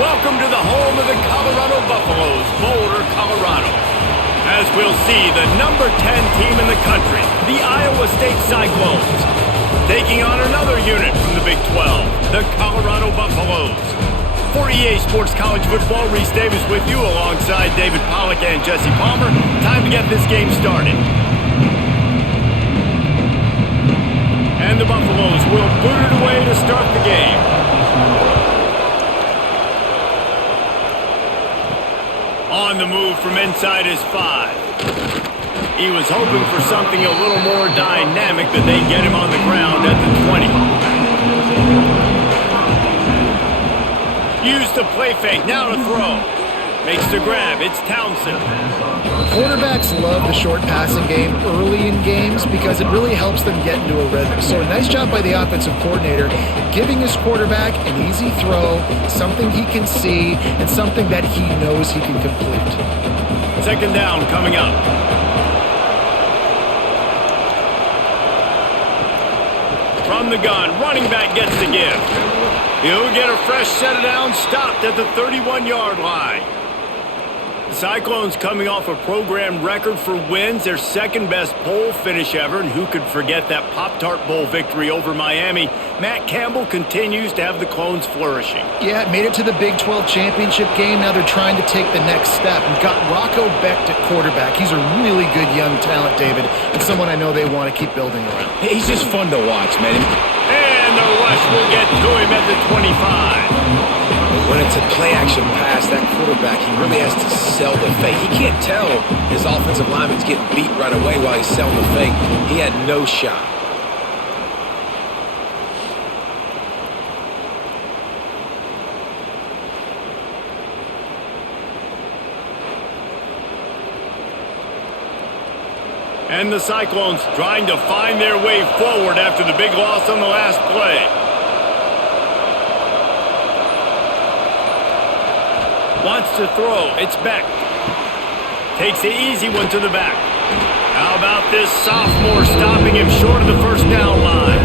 Welcome to the home of the Colorado Buffaloes, Boulder, Colorado. As we'll see, the number 10 team in the country, the Iowa State Cyclones, taking on another unit from the Big 12, the Colorado Buffaloes. For EA Sports College Football, Reese Davis with you alongside David Pollack and Jesse Palmer. Time to get this game started. And the Buffaloes will boot it away to start the game. On the move from inside his 5. He was hoping for something a little more dynamic, but they get him on the ground at the 20. Used the play fake, now to throw. Makes the grab, it's Townsend. Quarterbacks love the short passing game early in games because it really helps them get into a rhythm. So a nice job by the offensive coordinator giving his quarterback an easy throw, something he can see, and something that he knows he can complete. Second down coming up. From the gun, running back gets the give. He'll get a fresh set of downs, stopped at the 31-yard line. The Cyclones coming off a program record for wins, their second-best bowl finish ever, and who could forget that Pop-Tart Bowl victory over Miami. Matt Campbell continues to have the Clones flourishing. Yeah, made it to the Big 12 championship game. Now they're trying to take the next step and got Rocco Becht at quarterback. He's a really good young talent, David, and someone I know they want to keep building around. He's just fun to watch, man. And the rush will get to him at the 25. When it's a play-action pass, that quarterback, he really has to sell the fake. He can't tell his offensive lineman's getting beat right away while he's selling the fake. He had no shot. And the Cyclones trying to find their way forward after the big loss on the last play. Wants to throw. It's Becht. Takes the easy one to the back. How about this sophomore stopping him short of the first down line?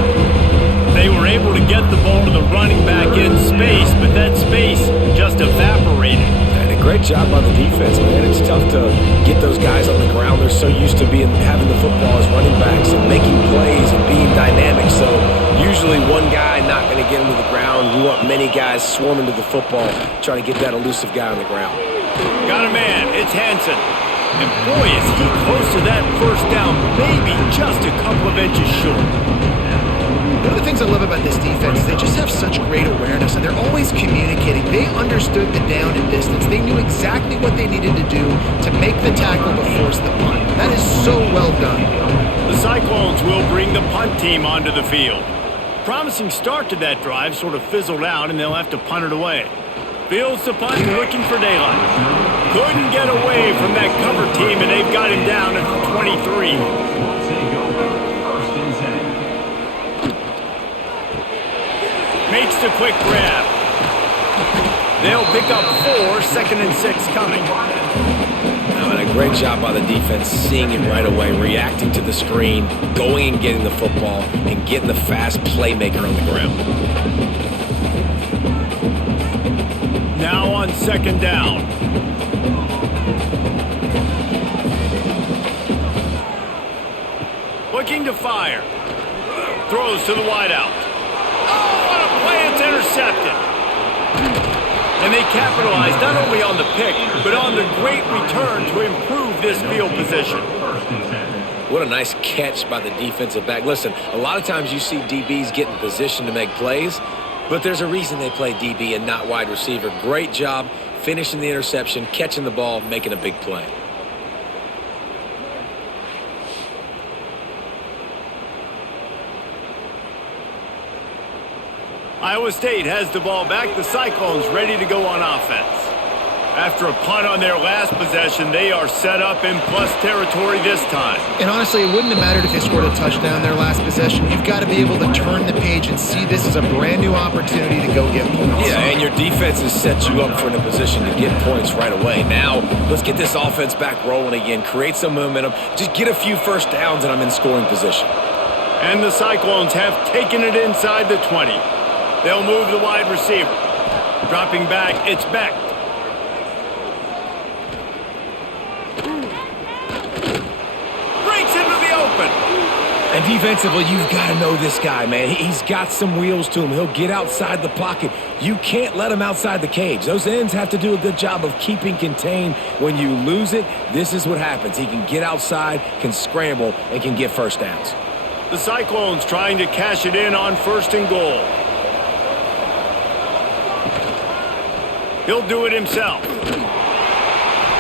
They were able to get the ball to the running back in space, but that space just evaporated. And a great job by the defense, man. It's tough to get those guys on the ground. They're so used to having the football as running backs and making plays and being dynamic. So usually one guy not going to get him to the ground. You want many guys swarming to the football, trying to get that elusive guy on the ground. Got a man. It's Hansen. And boy, is he close to that first down, maybe just a couple of inches short. One of the things I love about this defense is they just have such great awareness, and they're always communicating. They understood the down and distance. They knew exactly what they needed to do to make the tackle to force the punt. That is so well done. The Cyclones will bring the punt team onto the field. Promising start to that drive sort of fizzled out, and they'll have to punt it away. Fields the punt, looking for daylight. Couldn't get away from that cover team, and they've got him down at the 23. Makes the quick grab. They'll pick up 4, 2nd and 6 coming. Now, and a great job by the defense, seeing it right away, reacting to the screen, going and getting the football, and getting the fast playmaker on the ground. Now on 2nd down. Looking to fire. Throws to the wideout. It's intercepted. And they capitalized not only on the pick, but on the great return to improve this field position. What a nice catch by the defensive back. Listen, a lot of times you see DBs get in position to make plays, but there's a reason they play DB and not wide receiver. Great job finishing the interception, catching the ball, making a big play. Iowa State has the ball back. The Cyclones ready to go on offense. After a punt on their last possession, they are set up in plus territory this time. And honestly, it wouldn't have mattered if they scored a touchdown their last possession. You've got to be able to turn the page and see this as a brand new opportunity to go get points. Yeah, and your defense has set you up for a position to get points right away. Now, let's get this offense back rolling again, create some momentum, just get a few first downs, and I'm in scoring position. And the Cyclones have taken it inside the 20. They'll move the wide receiver. Dropping back, it's Beck. Breaks into the open. And defensively, you've got to know this guy, man. He's got some wheels to him. He'll get outside the pocket. You can't let him outside the cage. Those ends have to do a good job of keeping contained. When you lose it, this is what happens. He can get outside, can scramble, and can get first downs. The Cyclones trying to cash it in on 1st and goal. He'll do it himself.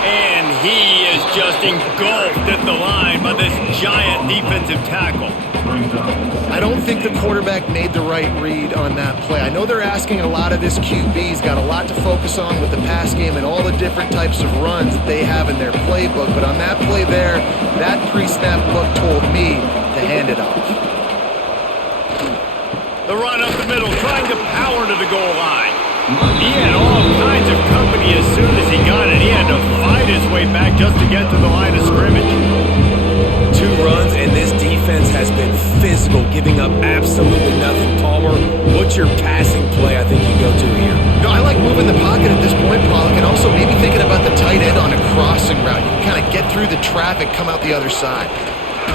And he is just engulfed at the line by this giant defensive tackle. I don't think the quarterback made the right read on that play. I know they're asking a lot of this QB. He's got a lot to focus on with the pass game and all the different types of runs that they have in their playbook. But on that play there, that pre-snap look told me to hand it off. The run up the middle, trying to power to the goal line. He had all kinds of company as soon as he got it. He had to fight his way back just to get to the line of scrimmage. 2 runs, and this defense has been physical, giving up absolutely nothing. Palmer, what's your passing play I think you go to here? No, I like moving the pocket at this point, Pollock, and also maybe thinking about the tight end on a crossing route. You can kind of get through the traffic, come out the other side.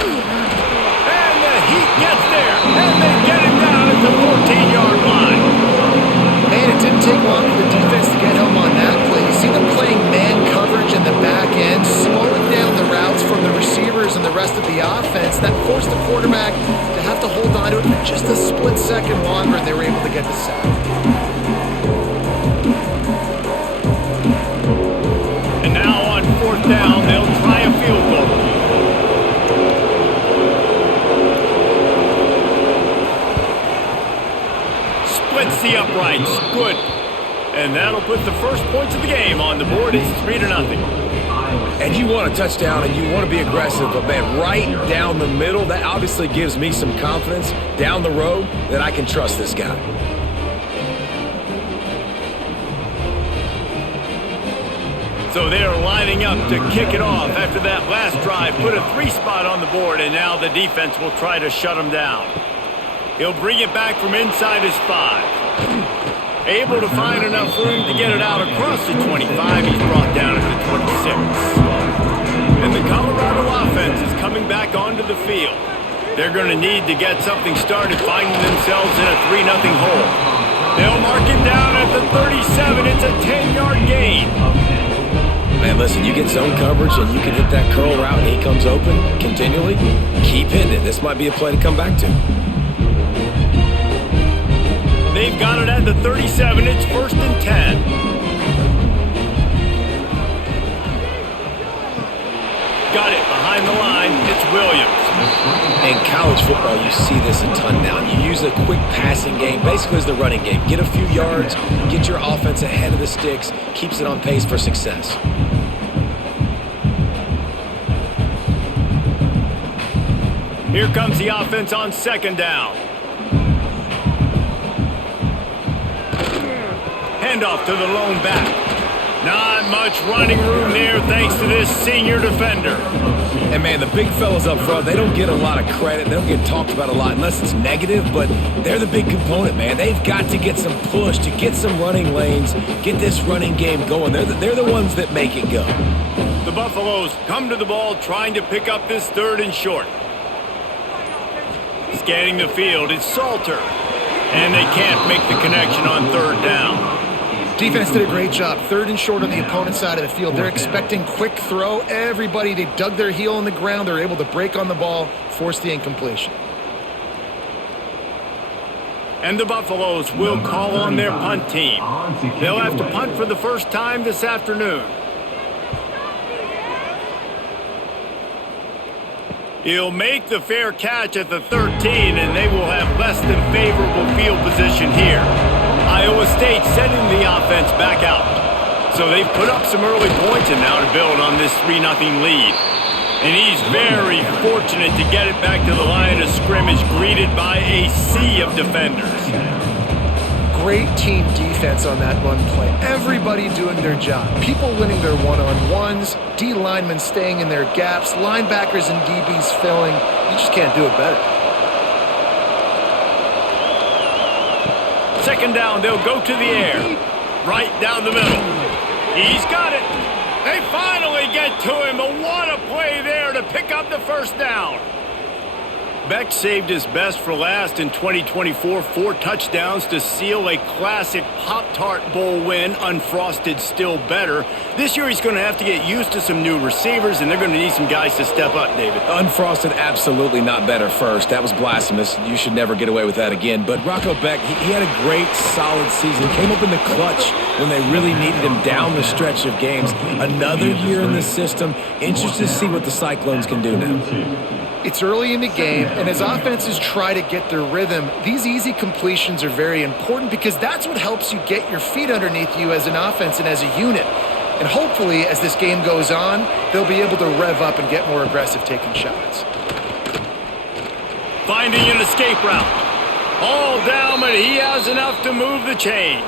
And the Heat gets there, and they get him down at the 14-yard line. Man, it didn't take long for the defense to get home on that play. You see them playing man coverage in the back end, slowing down the routes from the receivers and the rest of the offense. That forced the quarterback to have to hold on to it for just a split second longer, and they were able to get the sack. And now on 4th down, they'll try a field goal. Splits the uprights. Good. And that'll put the first points of the game on the board. It's 3-0. And you want a touchdown and you want to be aggressive, but man, right down the middle, that obviously gives me some confidence down the road that I can trust this guy. So they're lining up to kick it off after that last drive. Put a 3-spot on the board, and now the defense will try to shut him down. He'll bring it back from inside his 5. Able to find enough room to get it out across the 25. He's brought down at the 26. And the Colorado offense is coming back onto the field. They're going to need to get something started, finding themselves in a 3-0 hole. They'll mark him down at the 37. It's a 10-yard gain. Man, listen, you get zone coverage and you can hit that curl route and he comes open continually. Keep hitting it. This might be a play to come back to. They've got it at the 37. It's 1st and 10. Got it behind the line. It's Williams. In college football, you see this a ton now. You use a quick passing game, basically as the running game. Get a few yards, get your offense ahead of the sticks, keeps it on pace for success. Here comes the offense on 2nd down. Handoff to the lone back. Not much running room there thanks to this senior defender. And man, the big fellas up front, they don't get a lot of credit. They don't get talked about a lot unless it's negative, but they're the big component, man. They've got to get some push to get some running lanes, get this running game going. They're the ones that make it go. The Buffaloes come to the ball trying to pick up this 3rd and short. Scanning the field, it's Salter. And they can't make the connection on 3rd down. Defense did a great job. 3rd and short on the opponent's side of the field. They're expecting quick throw. Everybody, they dug their heel in the ground. They're able to break on the ball, force the incompletion. And the Buffaloes will call on their punt team. They'll have to punt for the first time this afternoon. He'll make the fair catch at the 13, and they will have less than favorable field position here. Iowa State sending the offense back out. So they've put up some early points and now to build on this 3-0 lead. And he's very fortunate to get it back to the line of scrimmage, greeted by a sea of defenders. Great team defense on that run play. Everybody doing their job. People winning their one-on-ones, D linemen staying in their gaps, linebackers and DBs filling. You just can't do it better. 2nd down, they'll go to the air. Right down the middle. He's got it. They finally get to him, but what a play there to pick up the first down. Beck saved his best for last in 2024, 4 touchdowns to seal a classic Pop-Tart Bowl win, unfrosted still better. This year he's going to have to get used to some new receivers, and they're going to need some guys to step up, David. Unfrosted, absolutely not better first. That was blasphemous. You should never get away with that again. But Rocco Beck, he had a great, solid season. Came up in the clutch when they really needed him down the stretch of games. Another year in the system. Interested to see what the Cyclones can do now. It's early in the game, and as offenses try to get their rhythm, these easy completions are very important because that's what helps you get your feet underneath you as an offense and as a unit. And hopefully, as this game goes on, they'll be able to rev up and get more aggressive taking shots. Finding an escape route. All down, but he has enough to move the chains.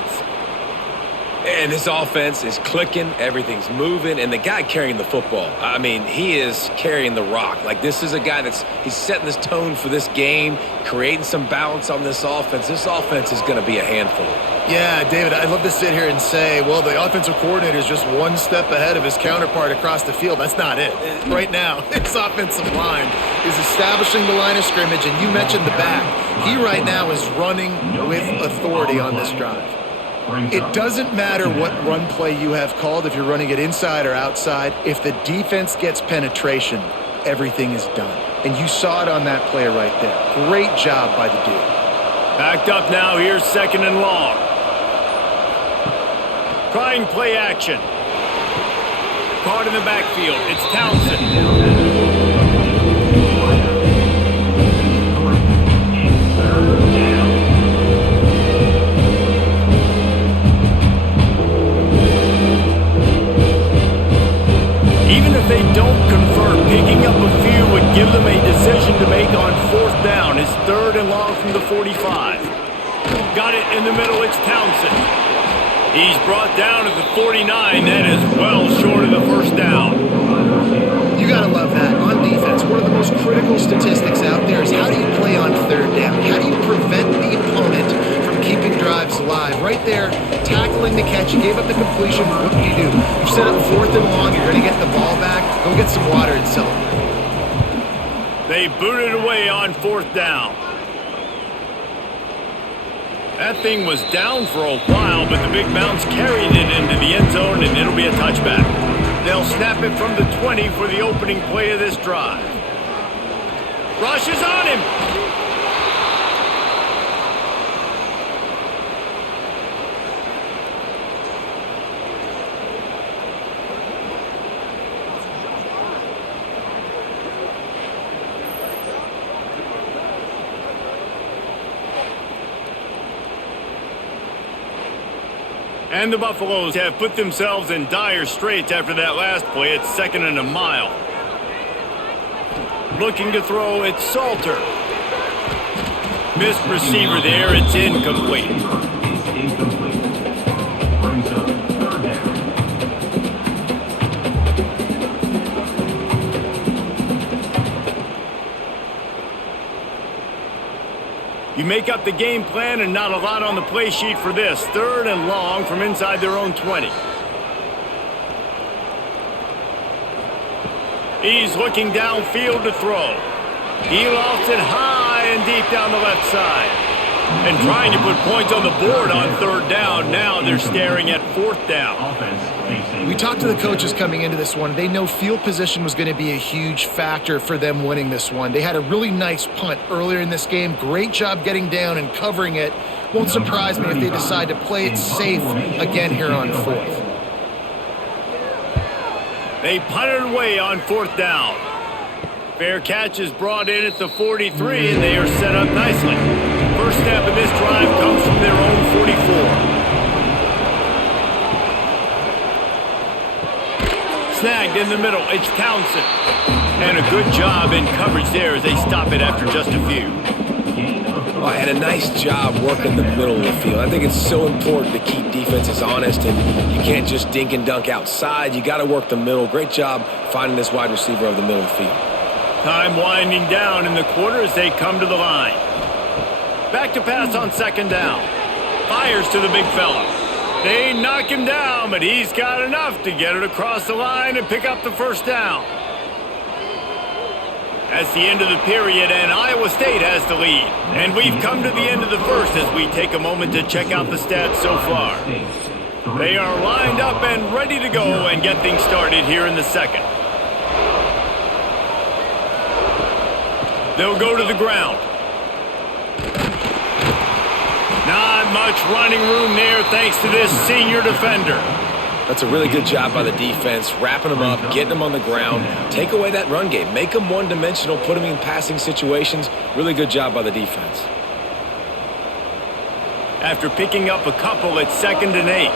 And this offense is clicking, everything's moving, and the guy carrying the football, I mean, he is carrying the rock. Like, this is a guy he's setting this tone for this game, creating some balance on this offense. This offense is going to be a handful. Yeah, David, I'd love to sit here and say, well, the offensive coordinator is just one step ahead of his counterpart across the field. That's not it. Right now, his offensive line is establishing the line of scrimmage, and you mentioned the back. He right now is running with authority on this drive. It doesn't matter what run play you have called, if you're running it inside or outside. If the defense gets penetration, everything is done. And you saw it on that play right there. Great job by the dude. Backed up now, here's 2nd and long. Trying play action. Caught in the backfield, it's Townsend. If they don't convert, picking up a few would give them a decision to make on 4th down. It's 3rd and long from the 45. Got it in the middle, it's Townsend. He's brought down at the 49. That is well short of the first down. You gotta love that. On defense, one of the most critical statistics out there is how do you play on 3rd down? How do you prevent the opponent from keeping drives alive? Right there, tackling the catch, you gave up the completion, what do? You set up 4th and long, you're gonna get the ball back, go get some water and celebrate. They booted away on 4th down. That thing was down for a while, but the big bounce carried it into the end zone, and it'll be a touchback. They'll snap it from the 20 for the opening play of this drive. Rush is on him. And the Buffaloes have put themselves in dire straits after that last play. It's 2nd and a mile. Looking to throw, it's Salter. Missed receiver there, it's incomplete. You make up the game plan and not a lot on the play sheet for this. 3rd and long from inside their own 20. He's looking downfield to throw. He lofts it high and deep down the left side. And trying to put points on the board on 3rd down. Now they're staring at 4th down. We talked to the coaches coming into this one. They know field position was going to be a huge factor for them winning this one. They had a really nice punt earlier in this game. Great job getting down and covering it. Won't surprise me if they decide to play it safe again here on 4th. They punted away on 4th down. Fair catch is brought in at the 43, and they are set up nicely. First snap of this drive comes from their own 44. Snagged in the middle, it's Townsend. And a good job in coverage there as they stop it after just a few. Well, and a nice job working the middle of the field. I think it's so important to keep defenses honest, and you can't just dink and dunk outside. You got to work the middle. Great job finding this wide receiver over the middle of the field. Time winding down in the quarter as they come to the line. Back to pass on 2nd down. Fires to the big fella. They knock him down, but he's got enough to get it across the line and pick up the first down. That's the end of the period, and Iowa State has the lead. And we've come to the end of the first as we take a moment to check out the stats so far. They are lined up and ready to go and get things started here in the second. They'll go to the ground. Not much running room there thanks to this senior defender. That's a really good job by the defense, wrapping them up, getting them on the ground, take away that run game, make them one-dimensional, put them in passing situations. Really good job by the defense. After picking up a couple, it's 2nd and 8.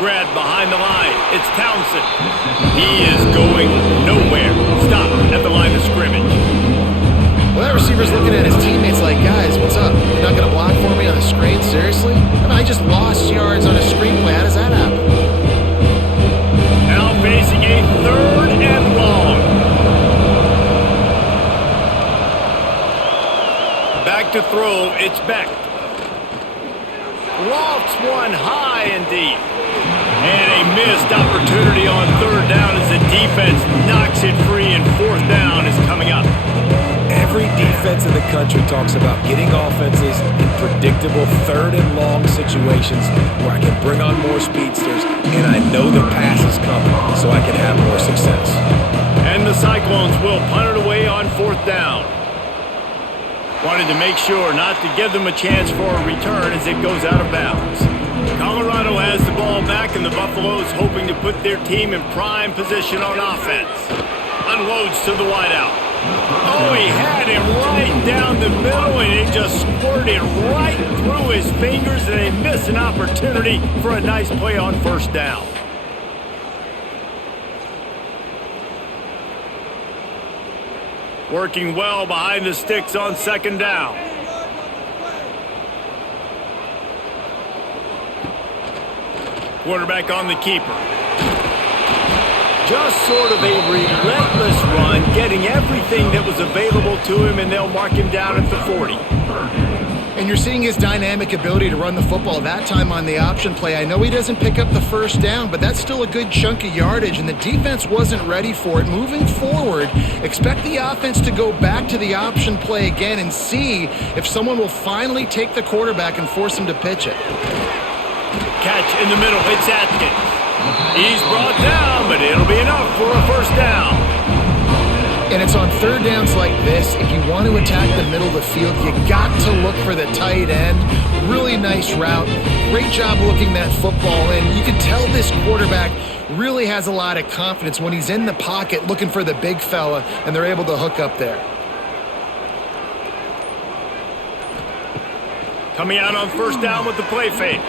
Grab behind the line. It's Townsend. He is going nowhere. Stop at the line of scrimmage. Well, that receiver's looking at his teammates like, guys, what's up? You're not going to block for me on the screen? Seriously? I mean, I just lost yards on a screen play. How does that happen? Now facing a 3rd and long. Back to throw. It's Beck. Lofts one high and deep. And a missed opportunity on 3rd down as the defense knocks it free and 4th down is coming up. Every defense in the country talks about getting offenses in predictable 3rd and long situations where I can bring on more speedsters and I know the pass is coming so I can have more success. And the Cyclones will punt it away on 4th down. Wanted to make sure not to give them a chance for a return as it goes out of bounds. Colorado has the ball back and the Buffaloes hoping to put their team in prime position on offense. Unloads to the wideout. Oh, he had him right down the middle and it just squirted right through his fingers and they miss an opportunity for a nice play on 1st down. Working well behind the sticks on 2nd down. Quarterback on the keeper. Just sort of a relentless run, getting everything that was available to him, and they'll mark him down at the 40. And you're seeing his dynamic ability to run the football that time on the option play. I know he doesn't pick up the 1st down, but that's still a good chunk of yardage, and the defense wasn't ready for it. Moving forward, expect the offense to go back to the option play again and see if someone will finally take the quarterback and force him to pitch it. Catch in the middle. It's Atkins. He's brought down, but it'll be enough for a 1st down. And it's on 3rd downs like this. If you want to attack the middle of the field, you got to look for the tight end. Really nice route. Great job looking that football in. You can tell this quarterback really has a lot of confidence when he's in the pocket looking for the big fella, and they're able to hook up there. Coming out on 1st down with the play fake.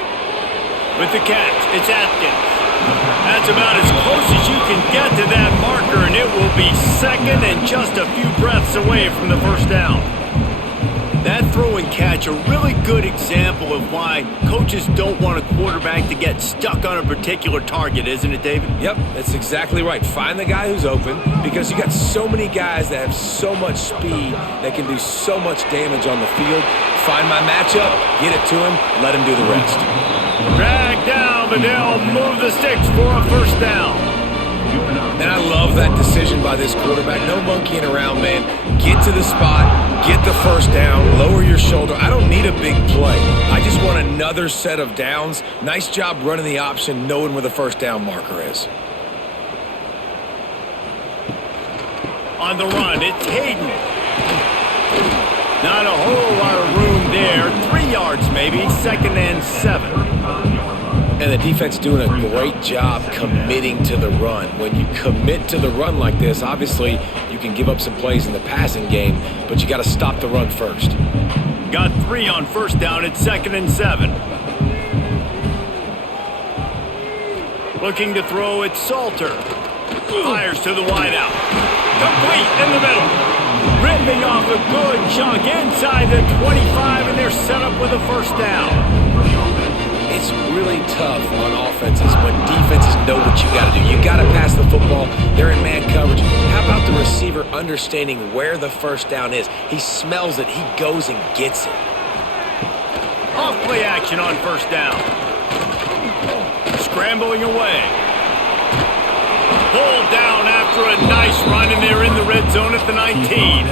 With the catch, it's Atkins. That's about as close as you can get to that marker, and it will be 2nd and just a few breaths away from the 1st down. That throw and catch, a really good example of why coaches don't want a quarterback to get stuck on a particular target, isn't it, David? Yep, that's exactly right. Find the guy who's open because you got so many guys that have so much speed that can do so much damage on the field. Find my matchup, get it to him, let him do the rest. Drag down, but they'll move the sticks for a 1st down. And I love that decision by this quarterback. No monkeying around, man. Get to the spot, get the 1st down, lower your shoulder. I don't need a big play. I just want another set of downs. Nice job running the option, knowing where the 1st down marker is. On the run, it's Hayden. Not a whole lot of room there. 3 yards maybe, 2nd and 7. And the defense doing a great job committing to the run. When you commit to the run like this, obviously you can give up some plays in the passing game, but you got to stop the run first. Got 3 on 1st down, it's 2nd and 7. Looking to throw, it's Salter. Fires to the wideout. Complete in the middle. Ripping off a good chunk inside the 25, and they're set up with a 1st down. it's really tough on offenses when defenses know what you got to do. You got to pass the football. They're in man coverage. How about the receiver understanding where the first down is? He smells it. He goes and gets it. Off play action on first down. Scrambling away. Pulled down after a nice run, and they're in the red zone at the 19.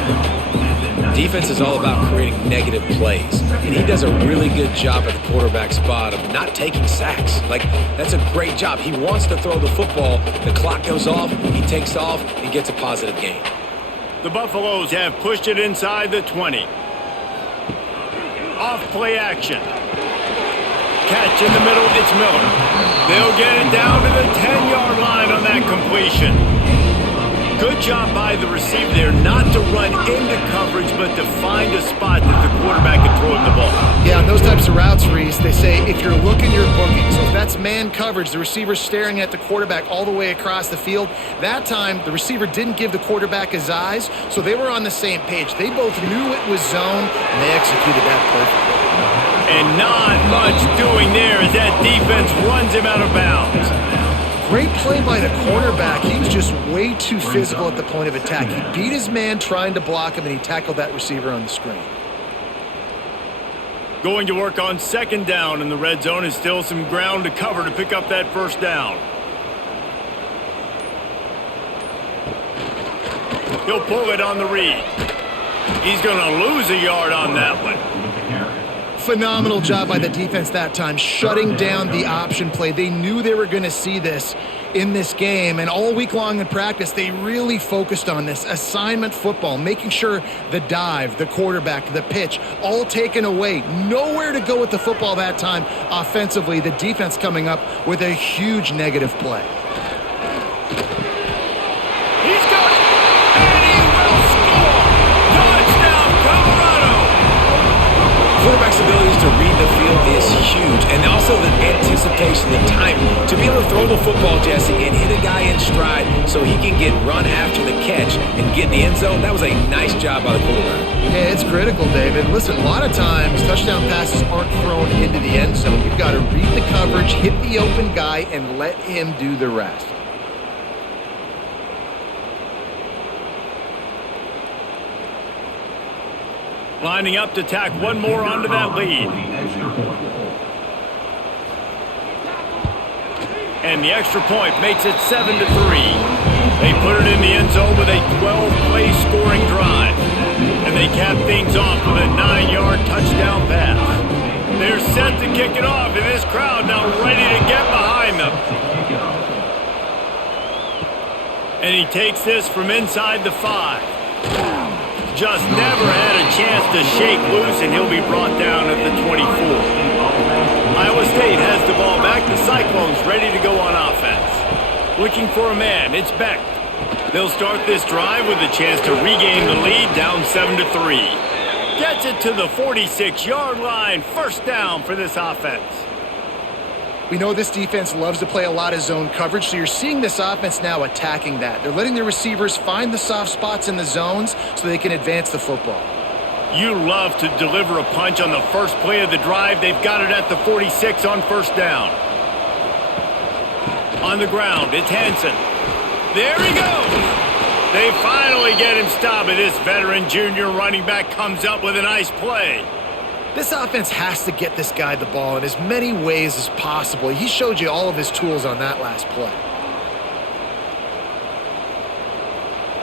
Defense is all about creating negative plays, and he does a really good job at the quarterback spot of not taking sacks. Like, that's a great job. He wants to throw the football. The clock goes off, he takes off, and gets a positive gain. The Buffaloes have pushed it inside the 20. Off play action. Catch in the middle, it's Miller. They'll get it down to the 10-yard line on that completion. Good job by the receiver there, not to run into coverage, but to find a spot that the quarterback can throw him the ball. Yeah, on those types of routes, Reese, they say if you're looking, you're booking. So if that's man coverage, the receiver's staring at the quarterback all the way across the field. That time, the receiver didn't give the quarterback his eyes, so they were on the same page. They both knew it was zone, and they executed that perfectly. And not much doing there as that defense runs him out of bounds. Great play by the quarterback. He was just way too physical at the point of attack. He beat his man trying to block him, and he tackled that receiver on the screen. Going to work on second down in the red zone is still some ground to cover to pick up that first down. He'll pull it on the read. He's going to lose a yard on that one. Phenomenal job by the defense that time, shutting down the option play. They knew they were going to see this in this game, and all week long in practice, they really focused on this assignment football, making sure the dive, the quarterback, the pitch, all taken away. Nowhere to go with the football that time offensively. The defense coming up with a huge negative play. He's got it, and he will score! Touchdown, Colorado! Quarterback's abilities to read the field is huge, and also the anticipation, the timing. To be able to throw the football, Jesse, and hit a guy in stride so he can get run after the catch and get in the end zone, that was a nice job by the quarterback. Yeah, it's critical, David. Listen, a lot of times touchdown passes aren't thrown into the end zone. You've got to read the coverage, hit the open guy, and let him do the rest. Lining up to tack one more onto that lead. And the extra point makes it 7-3. They put it in the end zone with a 12-play scoring drive. And they cap things off with a 9-yard touchdown pass. They're set to kick it off, and this crowd now ready to get behind them. And he takes this from inside the 5. Just never had a chance to shake loose, and he'll be brought down at the 24. Iowa State has the ball back. The Cyclones ready to go on offense. Looking for a man. It's Beck. They'll start this drive with a chance to regain the lead, down 7-3. Gets it to the 46-yard line. First down for this offense. We know this defense loves to play a lot of zone coverage, so you're seeing this offense now attacking that. They're letting their receivers find the soft spots in the zones so they can advance the football. You love to deliver a punch on the first play of the drive. They've got it at the 46 on first down. On the ground, it's Hansen. There he goes. They finally get him stopped, and this veteran junior running back comes up with a nice play. This offense has to get this guy the ball in as many ways as possible. He showed you all of his tools on that last play.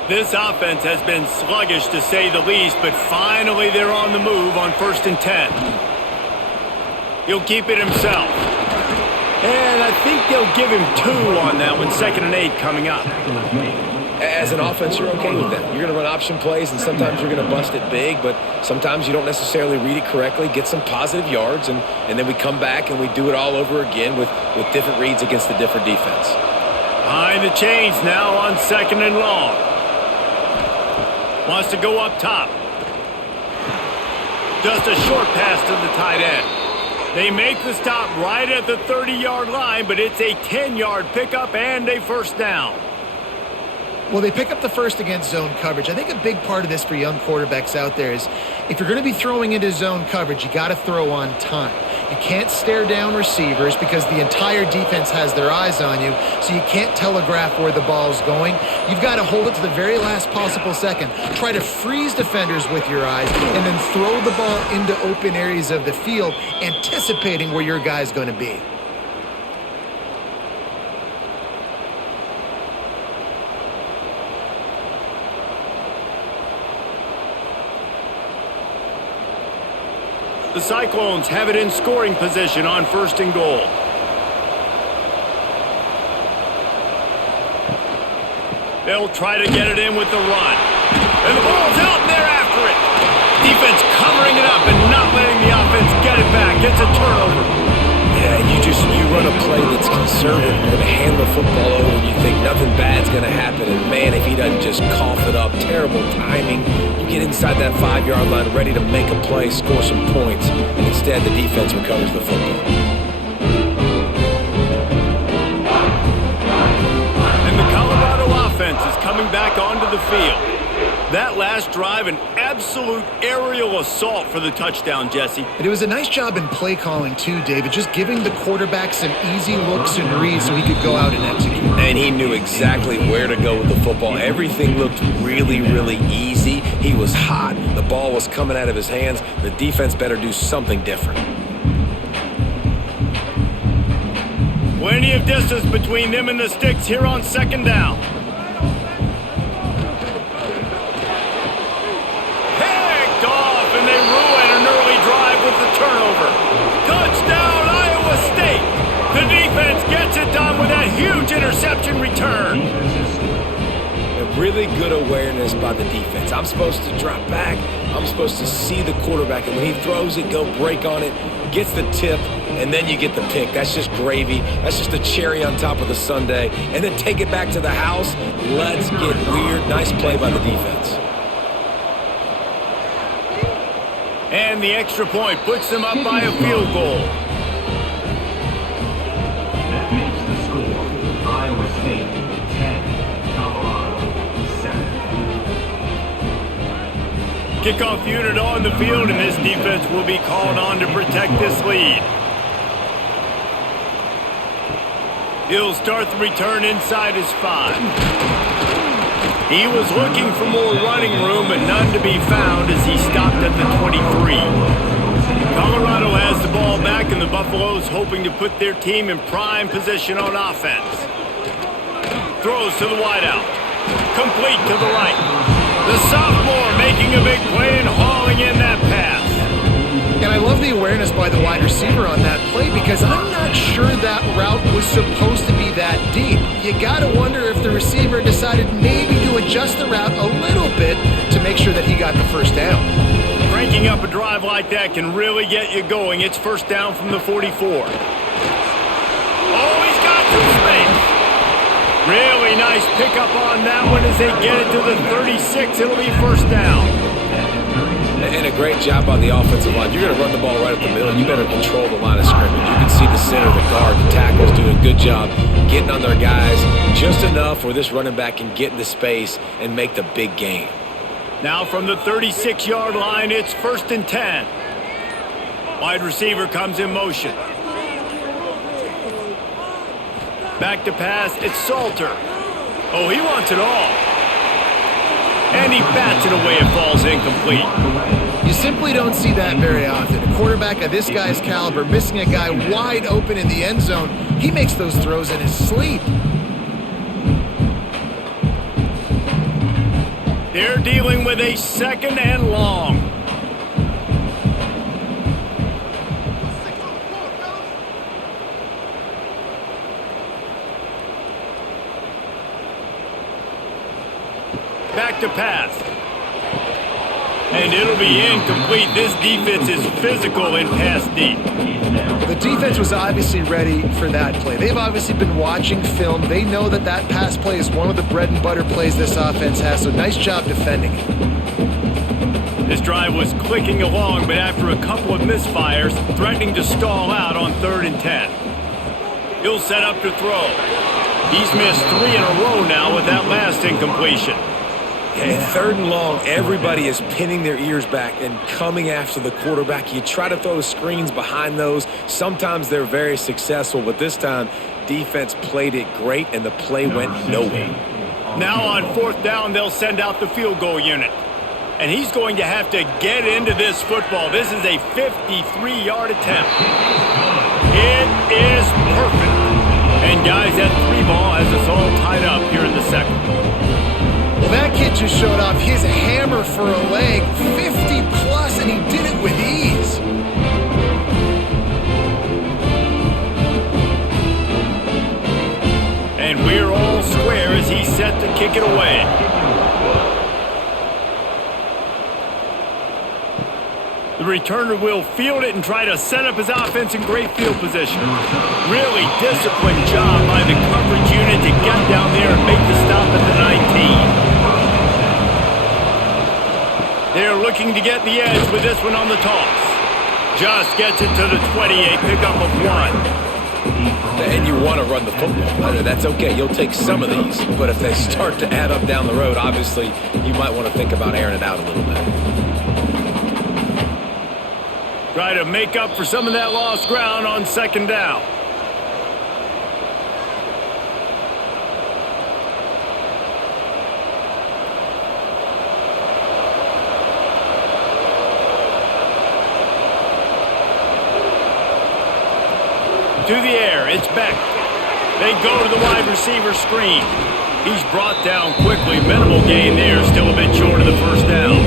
This offense has been sluggish to say the least, but finally they're on the move on 1st and 10. He'll keep it himself. And I think they'll give him 2 on that one, 2nd and 8 coming up. As an offense, you're okay with that. You're going to run option plays, and sometimes you're going to bust it big, but sometimes you don't necessarily read it correctly, get some positive yards, and then we come back and we do it all over again with different reads against the different defense. Behind the chains now on 2nd and long. Wants to go up top. Just a short pass to the tight end. They make the stop right at the 30-yard line, but it's a 10-yard pickup and a first down. Well, they pick up the first against zone coverage. I think a big part of this for young quarterbacks out there is if you're going to be throwing into zone coverage, you got to throw on time. You can't stare down receivers because the entire defense has their eyes on you, so you can't telegraph where the ball's going. You've got to hold it to the very last possible second. Try to freeze defenders with your eyes and then throw the ball into open areas of the field, anticipating where your guy's going to be. The Cyclones have it in scoring position on 1st and goal. They'll try to get it in with the run. And the ball's out, and they're after it. Defense covering it up and not letting the offense get it back. It's a turnover. Yeah, you run a play that's conservative. You're going to hand the football over and you think nothing bad's going to happen. And man, if he doesn't just cough it up, terrible timing. You get inside that 5-yard line ready to make a play, score some points, and instead the defense recovers the football. And the Colorado offense is coming back onto the field. That last drive, an absolute aerial assault for the touchdown, Jesse. But it was a nice job in play calling too, David, just giving the quarterback some easy looks and reads so he could go out and execute. And he knew exactly where to go with the football. Everything looked really, really easy. He was hot. The ball was coming out of his hands. The defense better do something different. Plenty of distance between them and the sticks here on 2nd down. Turnover. Touchdown, Iowa State. The defense gets it done with that huge interception return. A really good awareness by the defense. I'm supposed to drop back. I'm supposed to see the quarterback, and when he throws it, go break on it, gets the tip, and then you get the pick. That's just gravy. That's just a cherry on top of the sundae. And then take it back to the house. Let's get weird. Nice play by the defense. And the extra point puts them up by a field goal. That makes the score Iowa State 10, Colorado 7. Kickoff unit on the field, and this defense will be called on to protect this lead. He'll start the return inside his 5. He was looking for more running room, but none to be found as he stopped at the 23. Colorado has the ball back, and the Buffaloes hoping to put their team in prime position on offense. Throws to the wideout. Complete to the right. The sophomore making a big play and hauling in that pass. And I love the awareness by the wide receiver on that play because I'm not sure that route was supposed to be that deep. You got to wonder if the receiver decided maybe to adjust the route a little bit to make sure that he got the first down. Cranking up a drive like that can really get you going. It's 1st down from the 44. Oh, he's got some space. Really nice pickup on that one as they get it to the 36. It'll be 1st down. And a great job by the offensive line. You're going to run the ball right up the middle. You better control the line of scrimmage. You can see the center, the guard, the tackles doing a good job getting on their guys just enough where this running back can get into space and make the big gain. Now from the 36-yard line, it's 1st and 10. Wide receiver comes in motion. Back to pass, it's Salter. Oh, he wants it all. And he bats it away. It falls incomplete. You simply don't see that very often. A quarterback of this guy's caliber missing a guy wide open in the end zone. He makes those throws in his sleep. They're dealing with a 2nd and long. Back to pass. And it'll be incomplete. This defense is physical in pass deep. The defense was obviously ready for that play. They've obviously been watching film. They know that that pass play is one of the bread and butter plays this offense has, so nice job defending it. This drive was clicking along, but after a couple of misfires, threatening to stall out on 3rd and 10. He'll set up to throw. He's missed 3 in a row now with that last incompletion. And 3rd and long, everybody is pinning their ears back and coming after the quarterback. You try to throw screens behind those. Sometimes they're very successful, but this time, defense played it great, and the play went nowhere. Now on 4th down, they'll send out the field goal unit. And he's going to have to get into this football. This is a 53-yard attempt. It is perfect. And guys, that 3 ball has us all tied up here in the 2nd. Well, that kid just showed off his hammer for a leg, 50-plus, and he did it with ease. And we're all square as he's set to kick it away. The returner will field it and try to set up his offense in great field position. Really disciplined job by the coverage unit to get down there and make the stop at the 19. They're looking to get the edge with this one on the toss. Just gets it to the 28, pickup of 1. And you want to run the football. That's okay. You'll take some of these. But if they start to add up down the road, obviously, you might want to think about airing it out a little bit. Try to make up for some of that lost ground on 2nd down. To the air, it's Beck. They go to the wide receiver screen. He's brought down quickly. Minimal gain there, still a bit short of the 1st down.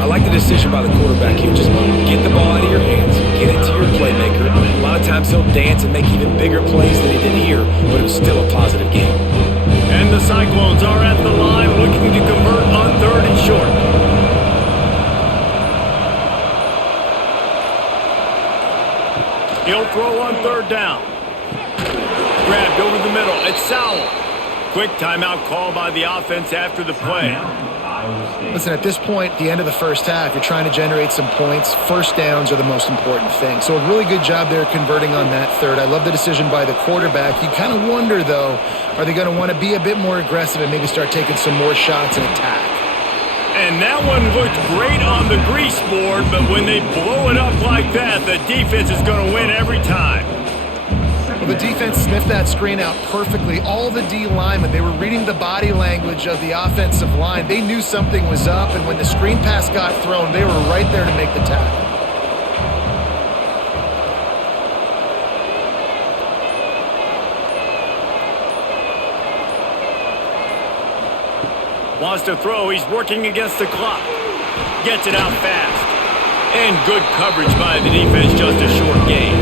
I like the decision by the quarterback here. Just get the ball out of your hands, get it to your playmaker. A lot of times he'll dance and make even bigger plays than he did here, but it was still a positive game. And the Cyclones are at the line looking to convert on 3rd and short. He'll throw on 3rd down. Grabbed over the middle. It's Sowell. Quick timeout call by the offense after the play. Listen, at this point, the end of the 1st half, you're trying to generate some points. 1st downs are the most important thing. So a really good job there converting on that 3rd. I love the decision by the quarterback. You kind of wonder, though, are they going to want to be a bit more aggressive and maybe start taking some more shots and attack? And that one looked great on the grease board, but when they blow it up like that, the defense is going to win every time. Well, the defense sniffed that screen out perfectly. All the D linemen, they were reading the body language of the offensive line. They knew something was up, and when the screen pass got thrown, they were right there to make the tackle. Wants to throw. He's working against the clock. Gets it out fast. And good coverage by the defense, just a short gain.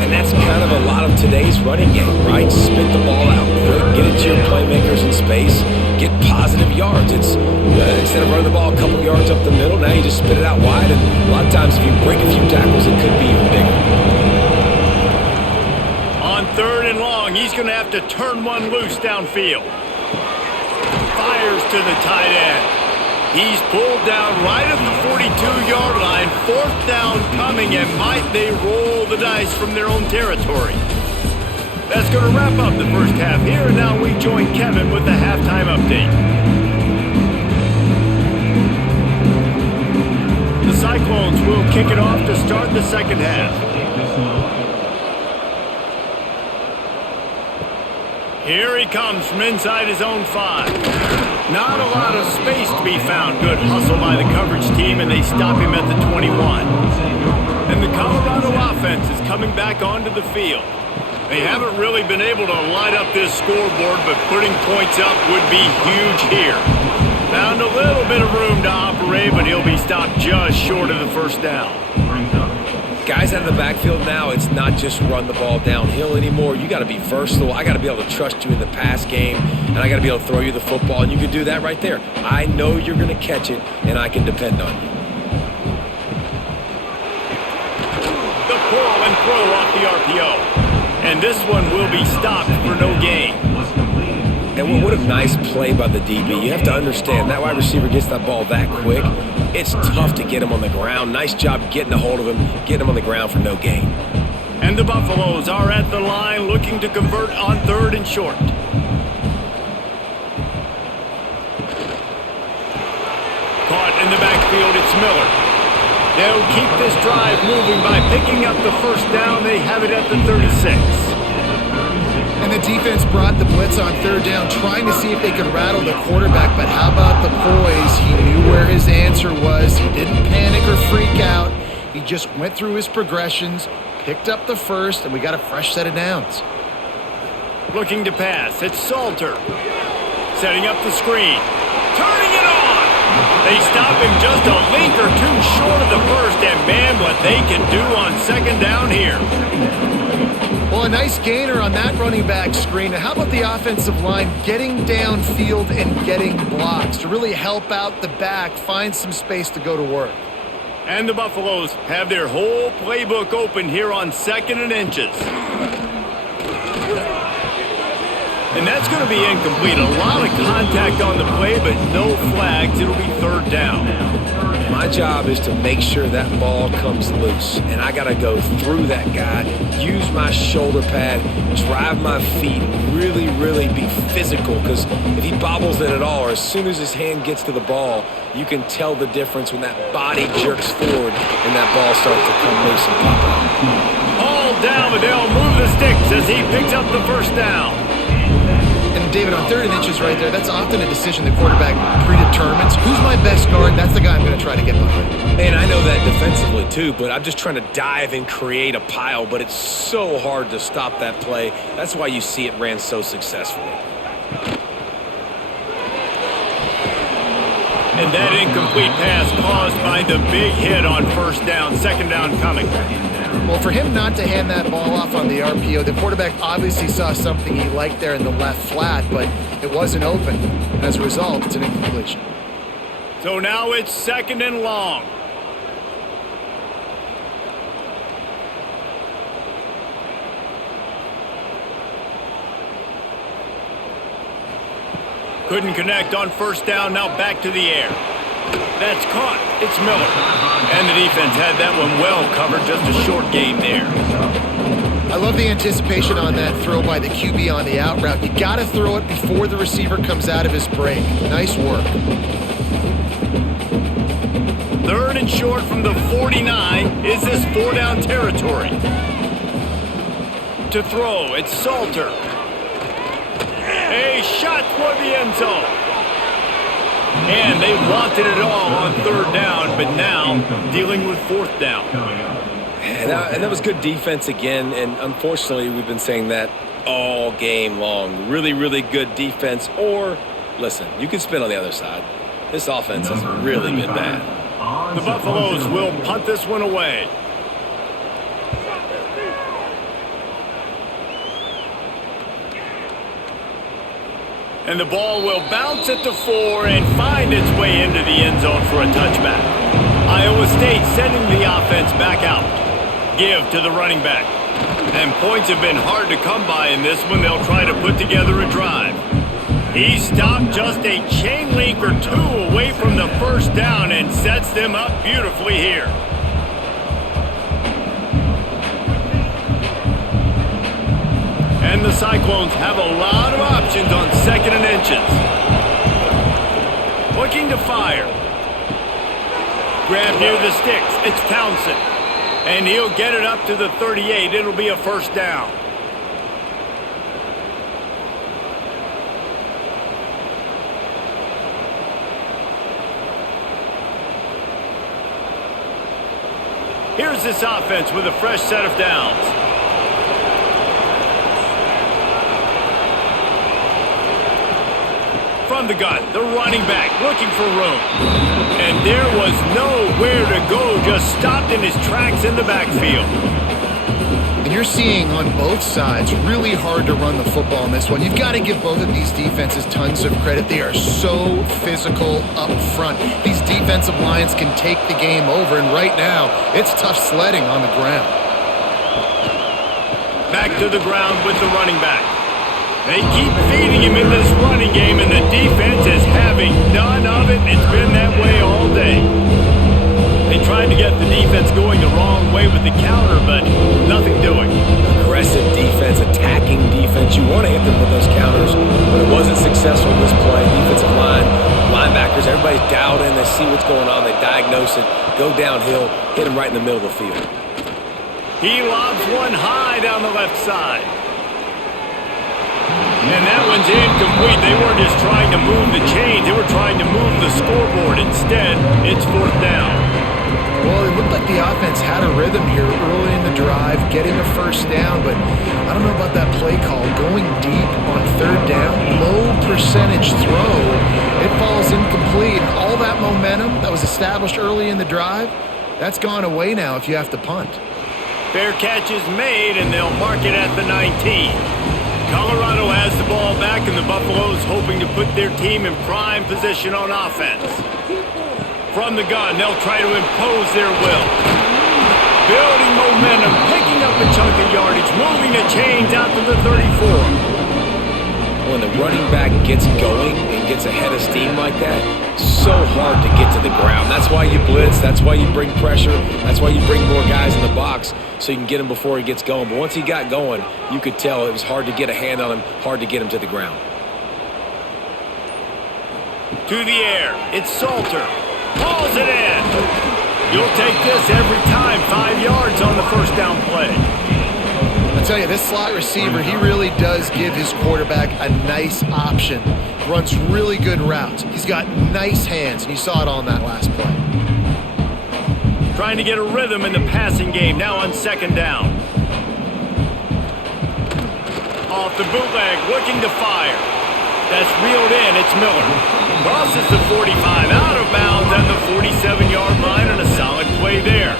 And that's kind of a lot of today's running game, right? Spit the ball out, get it to your playmakers in space, get positive yards. It's instead of running the ball a couple yards up the middle, now you just spit it out wide, and a lot of times if you break a few tackles, it could be even bigger. On 3rd and long, he's going to have to turn one loose downfield. Fires to the tight end. He's pulled down right at the 42-yard line. 4th down coming, and might they roll the dice from their own territory. That's going to wrap up the 1st half here, and now we join Kevin with the halftime update. The Cyclones will kick it off to start the 2nd half. Here he comes from inside his own 5. Not a lot of space to be found. Good hustle by the coverage team, and they stop him at the 21. And the Colorado offense is coming back onto the field. They haven't really been able to light up this scoreboard, but putting points up would be huge here. Found a little bit of room to operate, but he'll be stopped just short of the 1st down. Guys out of the backfield now, it's not just run the ball downhill anymore. You got to be versatile. I got to be able to trust you in the pass game, and I got to be able to throw you the football, and you can do that right there. I know you're going to catch it, and I can depend on you. The pull and throw off the RPO. And this one will be stopped for no gain. And what a nice play by the DB. You have to understand, that wide receiver gets that ball that quick, it's tough to get him on the ground. Nice job getting a hold of him, getting him on the ground for no gain. And the Buffaloes are at the line looking to convert on 3rd and short. Caught in the backfield, it's Miller. They'll keep this drive moving by picking up the first down. They have it at the 36. And the defense brought the blitz on 3rd down, trying to see if they could rattle the quarterback. But how about the poise? He knew where his answer was. He didn't panic or freak out. He just went through his progressions, picked up the first, and we got a fresh set of downs. Looking to pass, it's Salter. Setting up the screen. Turning it on! They stop him just a link or two short of the first, and man, what they can do on 2nd down here. Well, a nice gainer on that running back screen. How about the offensive line getting downfield and getting blocks to really help out the back, find some space to go to work? And the Buffaloes have their whole playbook open here on 2nd and inches. And that's going to be incomplete. A lot of contact on the play, but no flags. It'll be 3rd down. My job is to make sure that ball comes loose, and I got to go through that guy, use my shoulder pad, drive my feet, really be physical, because if he bobbles it at all, or as soon as his hand gets to the ball, you can tell the difference when that body jerks forward and that ball starts to come loose and pop out. All down, but they'll move the sticks as he picks up the first down. And David, on 3rd and inches right there, that's often a decision the quarterback predetermines. Who's my best guard? That's the guy I'm going to try to get behind. Man, I know that defensively too, but I'm just trying to dive and create a pile, but it's so hard to stop that play. That's why you see it ran so successfully. And that incomplete pass caused by the big hit on 1st down, 2nd down coming. Well, for him not to hand that ball off on the RPO, the quarterback obviously saw something he liked there in the left flat, but it wasn't open. As a result, it's an incompletion. So now it's 2nd and long. Couldn't connect on 1st down, now back to the air. That's caught. It's Miller. And the defense had that one well covered, just a short game there. I love the anticipation on that throw by the QB on the out route. You got to throw it before the receiver comes out of his break. Nice work. 3rd and short from the 49. Is this 4-down territory? To throw, it's Salter. A shot toward the end zone. And they wanted it all on 3rd down, but now dealing with 4th down. And that was good defense again, and unfortunately we've been saying that all game long. Really good defense, or, listen, you can spin on the other side. This offense has really been bad. The Buffaloes will punt this one away. And the ball will bounce at the 4 and find its way into the end zone for a touchback. Iowa State sending the offense back out. Give to the running back. And points have been hard to come by in this one. They'll try to put together a drive. He stopped just a chain link or two away from the 1st down and sets them up beautifully here. And the Cyclones have a lot of options on 2nd and inches. Looking to fire. Grab near the sticks. It's Townsend. And he'll get it up to the 38. It'll be a 1st down. Here's this offense with a fresh set of downs. From the gun, the running back looking for room. And there was nowhere to go, just stopped in his tracks in the backfield. And you're seeing on both sides, really hard to run the football in this one. You've got to give both of these defenses tons of credit. They are so physical up front. These defensive lines can take the game over, and right now, it's tough sledding on the ground. Back to the ground with the running back. They keep feeding him in this running game, and the defense is having none of it. It's been that way all day. They tried to get the defense going the wrong way with the counter, but nothing doing. Aggressive defense, attacking defense. You want to hit them with those counters, but it wasn't successful this play. Defensive line, linebackers, everybody's dialed in. They see what's going on. They diagnose it, go downhill, hit them right in the middle of the field. He lobs one high down the left side. And that one's incomplete. They weren't just trying to move the chains. They were trying to move the scoreboard. Instead, it's 4th down. Well, it looked like the offense had a rhythm here early in the drive, getting a first down, but I don't know about that play call. Going deep on 3rd down, low percentage throw, it falls incomplete. And all that momentum that was established early in the drive, that's gone away now if you have to punt. Fair catch is made, and they'll mark it at the 19. Colorado has the ball back, and the Buffaloes hoping to put their team in prime position on offense. From the gun, they'll try to impose their will. Building momentum, picking up a chunk of yardage, moving the chains out to the 34. When the running back gets going and gets ahead of steam like that, so hard to get to the ground. That's why you blitz. That's why you bring pressure. That's why you bring more guys in the box so you can get him before he gets going. But once he got going, you could tell it was hard to get a hand on him, hard to get him to the ground. To the air, it's Salter. Pulls it in. You'll take this every time. 5 yards on the first down play. I'll tell you, this slot receiver, he really does give his quarterback a nice option. Runs really good routes. He's got nice hands, and you saw it on that last play. Trying to get a rhythm in the passing game, now on 2nd down. Off the bootleg, looking to fire. That's reeled in, it's Miller. Crosses the 45, out of bounds at the 47-yard line, and a solid play there.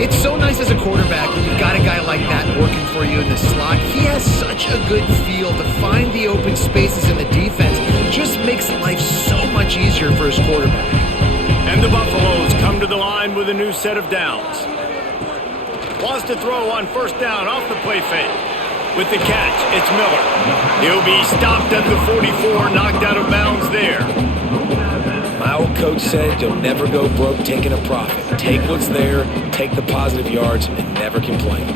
It's so nice as a quarterback when you've got a guy like that working for you in the slot. He has such a good feel to find the open spaces in the defense. Just makes life so much easier for his quarterback. And the Buffaloes come to the line with a new set of downs. Wants to throw on 1st down off the play fake. With the catch, it's Miller. He'll be stopped at the 44, knocked out of bounds there. My old coach said you'll never go broke taking a profit. Take what's there, take the positive yards, and never complain.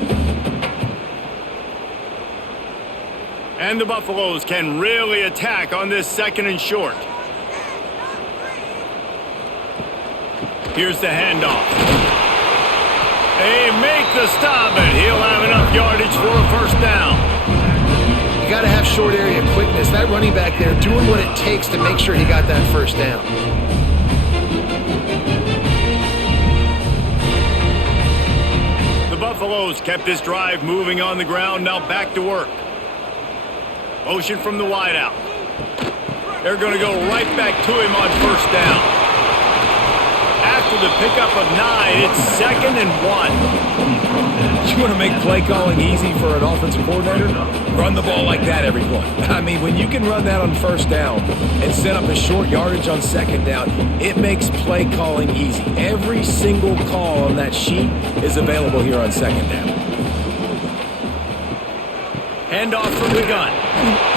And the Buffaloes can really attack on this 2nd and short. Here's the handoff. They make the stop, and he'll have enough yardage for a 1st down. You got to have short area quickness. That running back there doing what it takes to make sure he got that 1st down. The Buffaloes kept this drive moving on the ground, now back to work. Motion from the wideout. They're going to go right back to him on 1st down. After the pickup of 9, it's 2nd and 1. You want to make play calling easy for an offensive coordinator? Run the ball like that every play. I mean, when you can run that on 1st down and set up a short yardage on 2nd down, it makes play calling easy. Every single call on that sheet is available here on 2nd down. Handoff from the gun.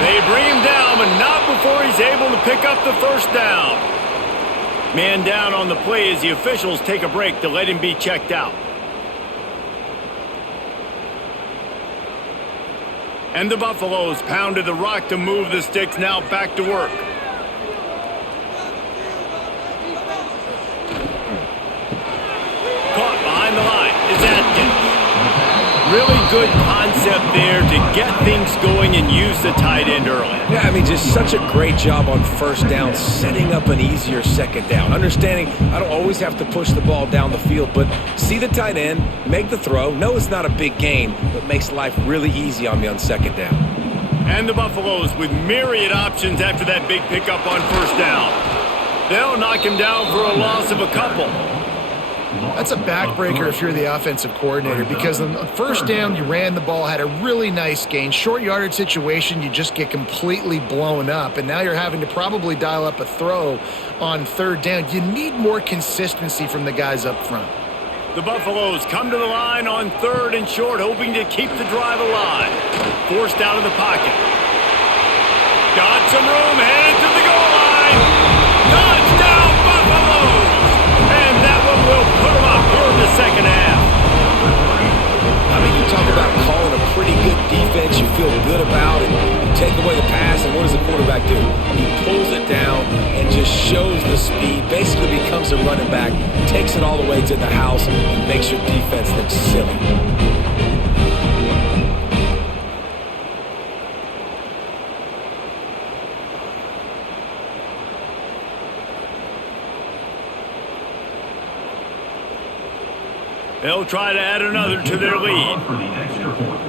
They bring him down, but not before he's able to pick up the 1st down. Man down on the play as the officials take a break to let him be checked out. And the Buffaloes pounded the rock to move the sticks, now back to work. Caught behind the line is Atkins. Really good concept there to get things going and use the tight end early. Yeah, I mean, just such a great job on 1st down, setting up an easier 2nd down. Understanding I don't always have to push the ball down the field, but see the tight end, make the throw. No, it's not a big gain, but makes life really easy on me on 2nd down. And the Buffaloes with myriad options after that big pickup on 1st down. They'll knock him down for a loss of a couple. That's a backbreaker if you're the offensive coordinator, because on 1st down, you ran the ball, had a really nice gain. Short yardage situation, you just get completely blown up, and now you're having to probably dial up a throw on 3rd down. You need more consistency from the guys up front. The Buffaloes come to the line on 3rd and short, hoping to keep the drive alive. Forced out of the pocket. Got some room, headed to the goal line. Touchdown, Buffaloes! And that one will to the house and makes your defense look silly. They'll try to add another to their lead. For the extra point.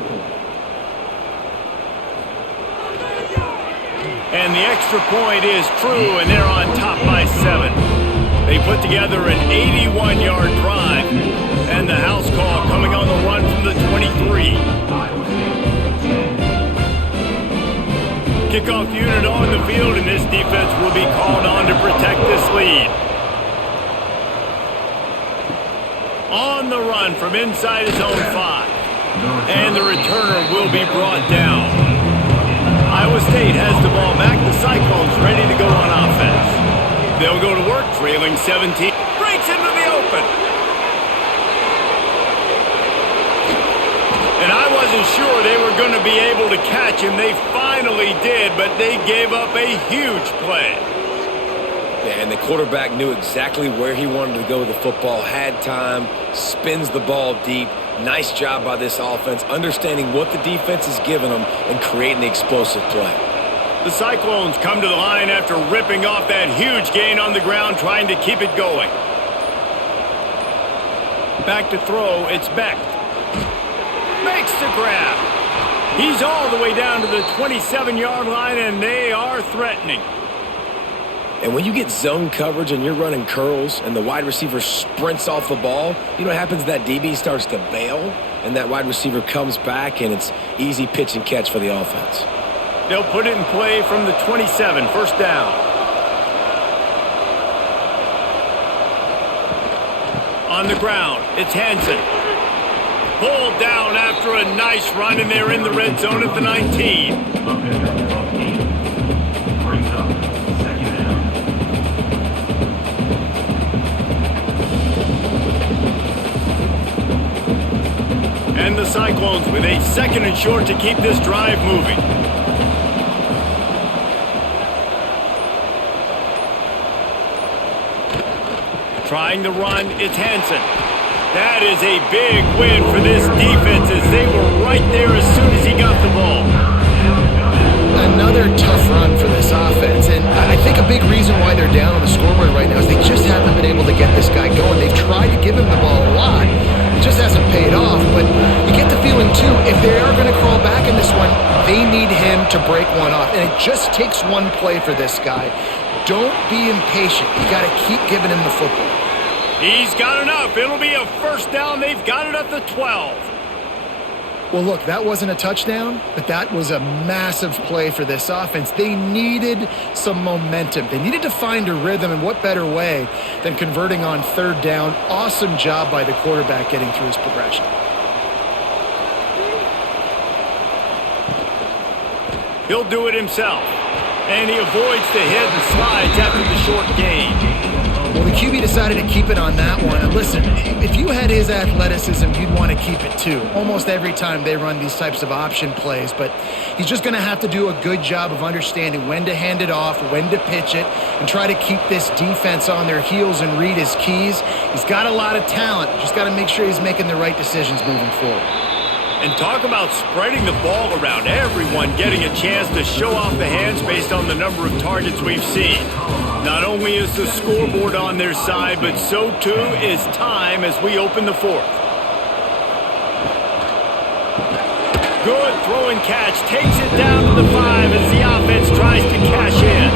And the extra point is true, and they're on top by 7. They put together an 81-yard drive, and the house call coming on the run from the 23. Kickoff unit on the field, and this defense will be called on to protect this lead. On the run from inside his own 5. And the returner will be brought down. Iowa State has the ball back. The Cyclones ready to go on offense. They'll go to work, trailing 17. Breaks into the open. And I wasn't sure they were going to be able to catch him. They finally did, but they gave up a huge play. Yeah, and the quarterback knew exactly where he wanted to go with the football, had time, spins the ball deep. Nice job by this offense, understanding what the defense is giving them and creating the explosive play. The Cyclones come to the line after ripping off that huge gain on the ground, trying to keep it going. Back to throw, it's Beck. Makes the grab. He's all the way down to the 27-yard line, and they are threatening. And when you get zone coverage and you're running curls and the wide receiver sprints off the ball, you know what happens? That DB starts to bail, and that wide receiver comes back, and it's easy pitch and catch for the offense. They'll put it in play from the 27, first down. On the ground, it's Hansen. Pulled down after a nice run, and they're in the red zone at the 19. Brings up second down. And the Cyclones with a 2nd and short to keep this drive moving. Trying to run, it's Hansen. That is a big win for this defense as they were right there as soon as he got the ball. Another tough run for this offense, and I think a big reason why they're down on the scoreboard right now is they just haven't been able to get this guy going. They've tried to give him the ball a lot. It just hasn't paid off, but you get the feeling, too, if they are going to crawl back in this one, they need him to break one off, and it just takes one play for this guy. Don't be impatient. You got to keep giving him the football. He's got enough. It'll be a first down. They've got it at the 12. Well, look, that wasn't a touchdown, but that was a massive play for this offense. They needed some momentum. They needed to find a rhythm, and what better way than converting on 3rd down. Awesome job by the quarterback getting through his progression. He'll do it himself, and he avoids the hit and slides after the short gain. Well, the QB decided to keep it on that one. And listen, if you had his athleticism, you'd want to keep it too. Almost every time they run these types of option plays. But he's just going to have to do a good job of understanding when to hand it off, when to pitch it, and try to keep this defense on their heels and read his keys. He's got a lot of talent. Just got to make sure he's making the right decisions moving forward. And talk about spreading the ball around. Everyone getting a chance to show off the hands based on the number of targets we've seen. Not only is the scoreboard on their side, but so too is time as we open the 4th. Good throw and catch. Takes it down to the 5 as the offense tries to cash in.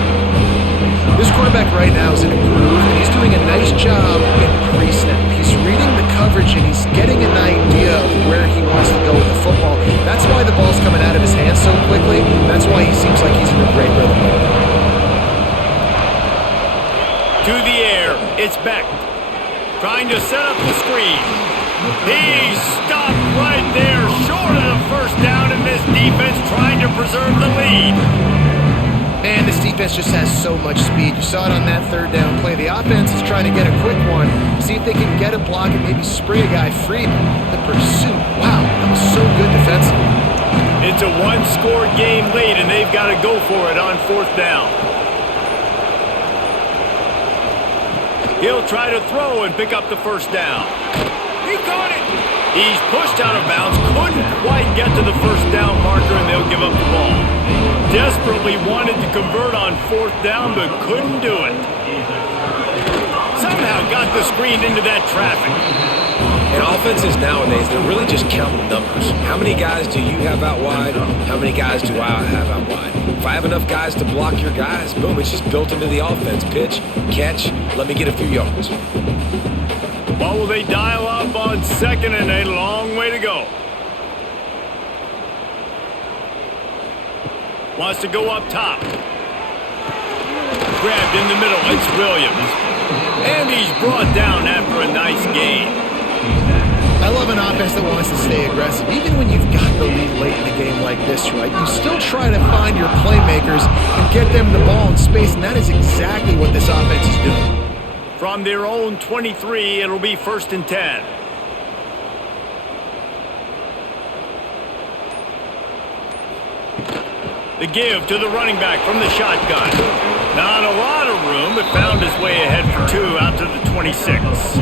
This quarterback right now is in a groove, and he's doing a nice job in pre-snap. He's reading the coverage, and he's getting an idea of where he wants to go with the football. That's why the ball's coming out of his hands so quickly. That's why he seems like he's in a great rhythm. To the air, it's Beck. Trying to set up the screen. He stopped right there, short of the first down, and this defense trying to preserve the lead. Man, this defense just has so much speed. You saw it on that 3rd down play. The offense is trying to get a quick one, see if they can get a block and maybe spray a guy free. The pursuit, wow, that was so good defensively. It's a 1-score game lead, and they've got to go for it on 4th down. He'll try to throw and pick up the first down. He caught it. He's pushed out of bounds, couldn't quite get to the first down marker, and they'll give up the ball. Desperately wanted to convert on fourth down, but couldn't do it. Somehow got the screen into that traffic. And offenses nowadays, they're really just counting numbers. How many guys do you have out wide? How many guys do I have out wide? If I have enough guys to block your guys, boom, it's just built into the offense. Pitch, catch, let me get a few yards. What will they dial up on second and a long way to go? Wants to go up top. Grabbed in the middle, it's Williams. And he's brought down after a nice gain. I love an offense that wants to stay aggressive. Even when you've got the lead late in the game like this, right? You still try to find your playmakers and get them the ball in space, and that is exactly what this offense is doing. From their own 23, it'll be 1st and 10. The give to the running back from the shotgun. Not a lot of room, but found his way ahead for 2 out to the 26.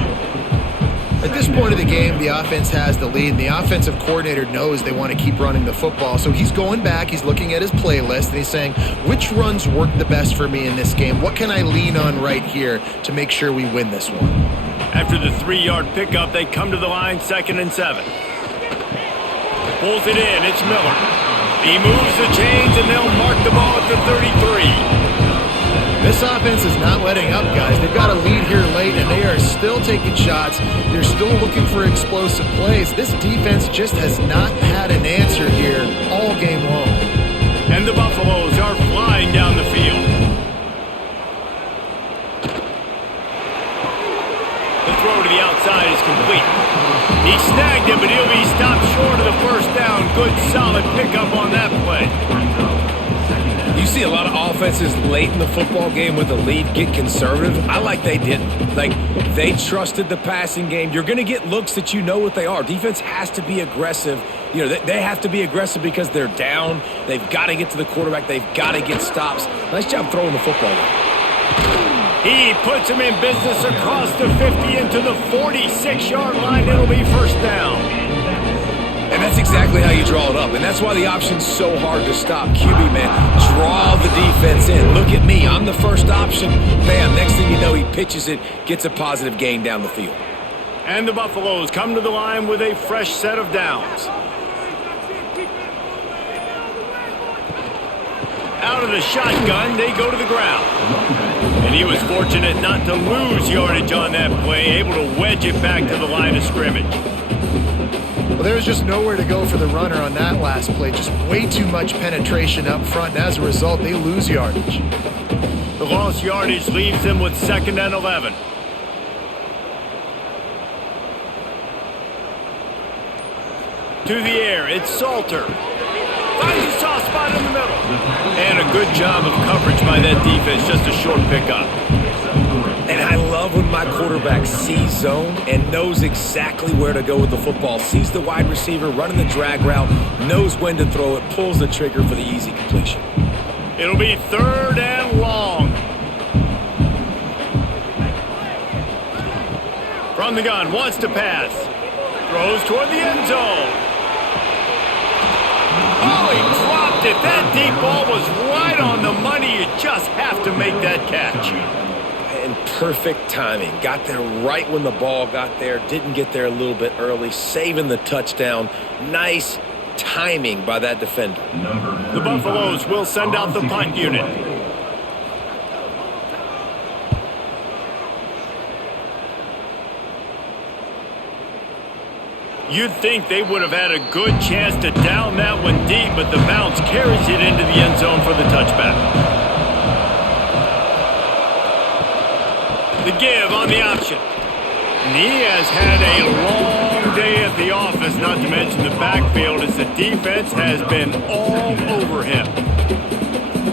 At this point of the game, the offense has the lead, and the offensive coordinator knows they want to keep running the football. So he's going back, he's looking at his playlist, and he's saying, which runs work the best for me in this game? What can I lean on right here to make sure we win this one? After the 3-yard pickup, they come to the line 2nd and 7. Pulls it in, it's Miller. He moves the chains, and they'll mark the ball at the 33. This offense is not letting up, guys. They've got a lead here late, and they are still taking shots. They're still looking for explosive plays. This defense just has not had an answer here all game long. And the Buffaloes are flying down the field. The throw to the outside is complete. He snagged him, but he'll be stopped short of the first down. Good, solid pickup on that play. You see a lot of offenses late in the football game with a lead get conservative. I like they didn't. Like, they trusted the passing game. You're going to get looks that you know what they are. Defense has to be aggressive. You know, they have to be aggressive because they're down. They've got to get to the quarterback. They've got to get stops. Nice job throwing the football. He puts him in business across the 50 into the 46-yard line. It'll be first down. And that's exactly how you draw it up. And that's why the option's so hard to stop. QB, man, draw the defense in. Look at me. I'm the first option. Bam, next thing you know, he pitches it, gets a positive gain down the field. And the Buffaloes come to the line with a fresh set of downs. Out of the shotgun, they go to the ground. And he was fortunate not to lose yardage on that play, able to wedge it back to the line of scrimmage. Well, there's just nowhere to go for the runner on that last play. Just way too much penetration up front, and as a result, they lose yardage. The lost yardage leaves them with 2nd and 11. To the air, it's Salter. Finds a soft spot in the middle. And a good job of coverage by that defense, just a short pickup. And I love when my quarterback sees zone and knows exactly where to go with the football. Sees the wide receiver running the drag route, knows when to throw it, pulls the trigger for the easy completion. It'll be 3rd and long. From the gun, wants to pass. Throws toward the end zone. Oh, he dropped it. That deep ball was right on the money. You just have to make that catch. And perfect timing. Got there right when the ball got there. Didn't get there a little bit early. Saving the touchdown. Nice timing by that defender. The Buffaloes will send out the punt unit. You'd think they would have had a good chance to down that one deep, but the bounce carries it into the end zone for the touchback. The give on the option. And he has had a long day at the office, not to mention the backfield, as the defense has been all over him.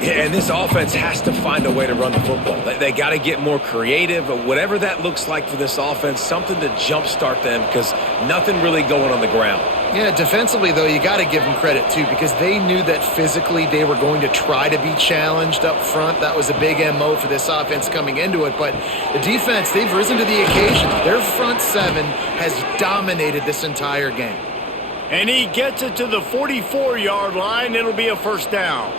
Yeah, and this offense has to find a way to run the football. They got to get more creative, but whatever that looks like for this offense, something to jumpstart them, because nothing really going on the ground. Yeah, defensively, though, you got to give them credit, too, because they knew that physically they were going to try to be challenged up front. That was a big MO for this offense coming into it. But the defense, they've risen to the occasion. Their front seven has dominated this entire game. And he gets it to the 44-yard line. It'll be a first down.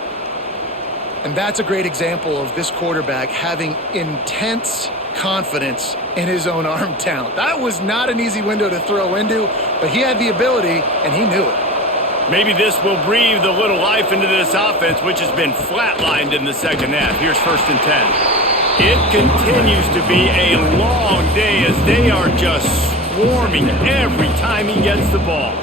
And that's a great example of this quarterback having intense confidence in his own arm talent. That was not an easy window to throw into, but he had the ability, and he knew it. Maybe this will breathe a little life into this offense, which has been flatlined in the second half. Here's 1st and 10. It continues to be a long day as they are just swarming every time he gets the ball.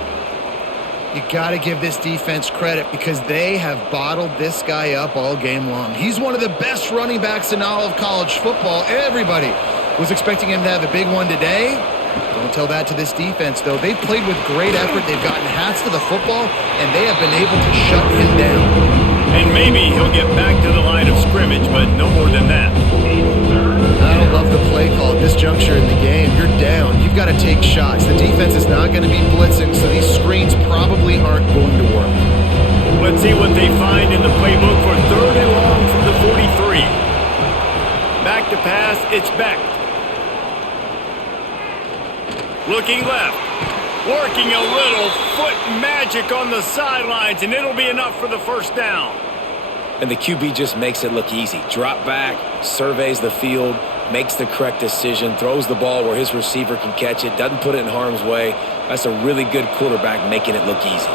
You got to give this defense credit because they have bottled this guy up all game long. He's one of the best running backs in all of college football. Everybody was expecting him to have a big one today. Don't tell that to this defense, though. They've played with great effort. They've gotten hats to the football, and they have been able to shut him down. And maybe he'll get back to the line of scrimmage, but no more than that. I don't love the play call at this juncture in the game. You're down. You've got to take shots. The defense is not going to be blitzing, so these screens probably aren't going to work. Let's see what they find in the playbook for 3rd and long from the 43. Back to pass, it's Beck. Looking left. Working a little foot magic on the sidelines, and it'll be enough for the first down. And the QB just makes it look easy. Drop back, surveys the field, makes the correct decision, throws the ball where his receiver can catch it, doesn't put it in harm's way. That's a really good quarterback making it look easy.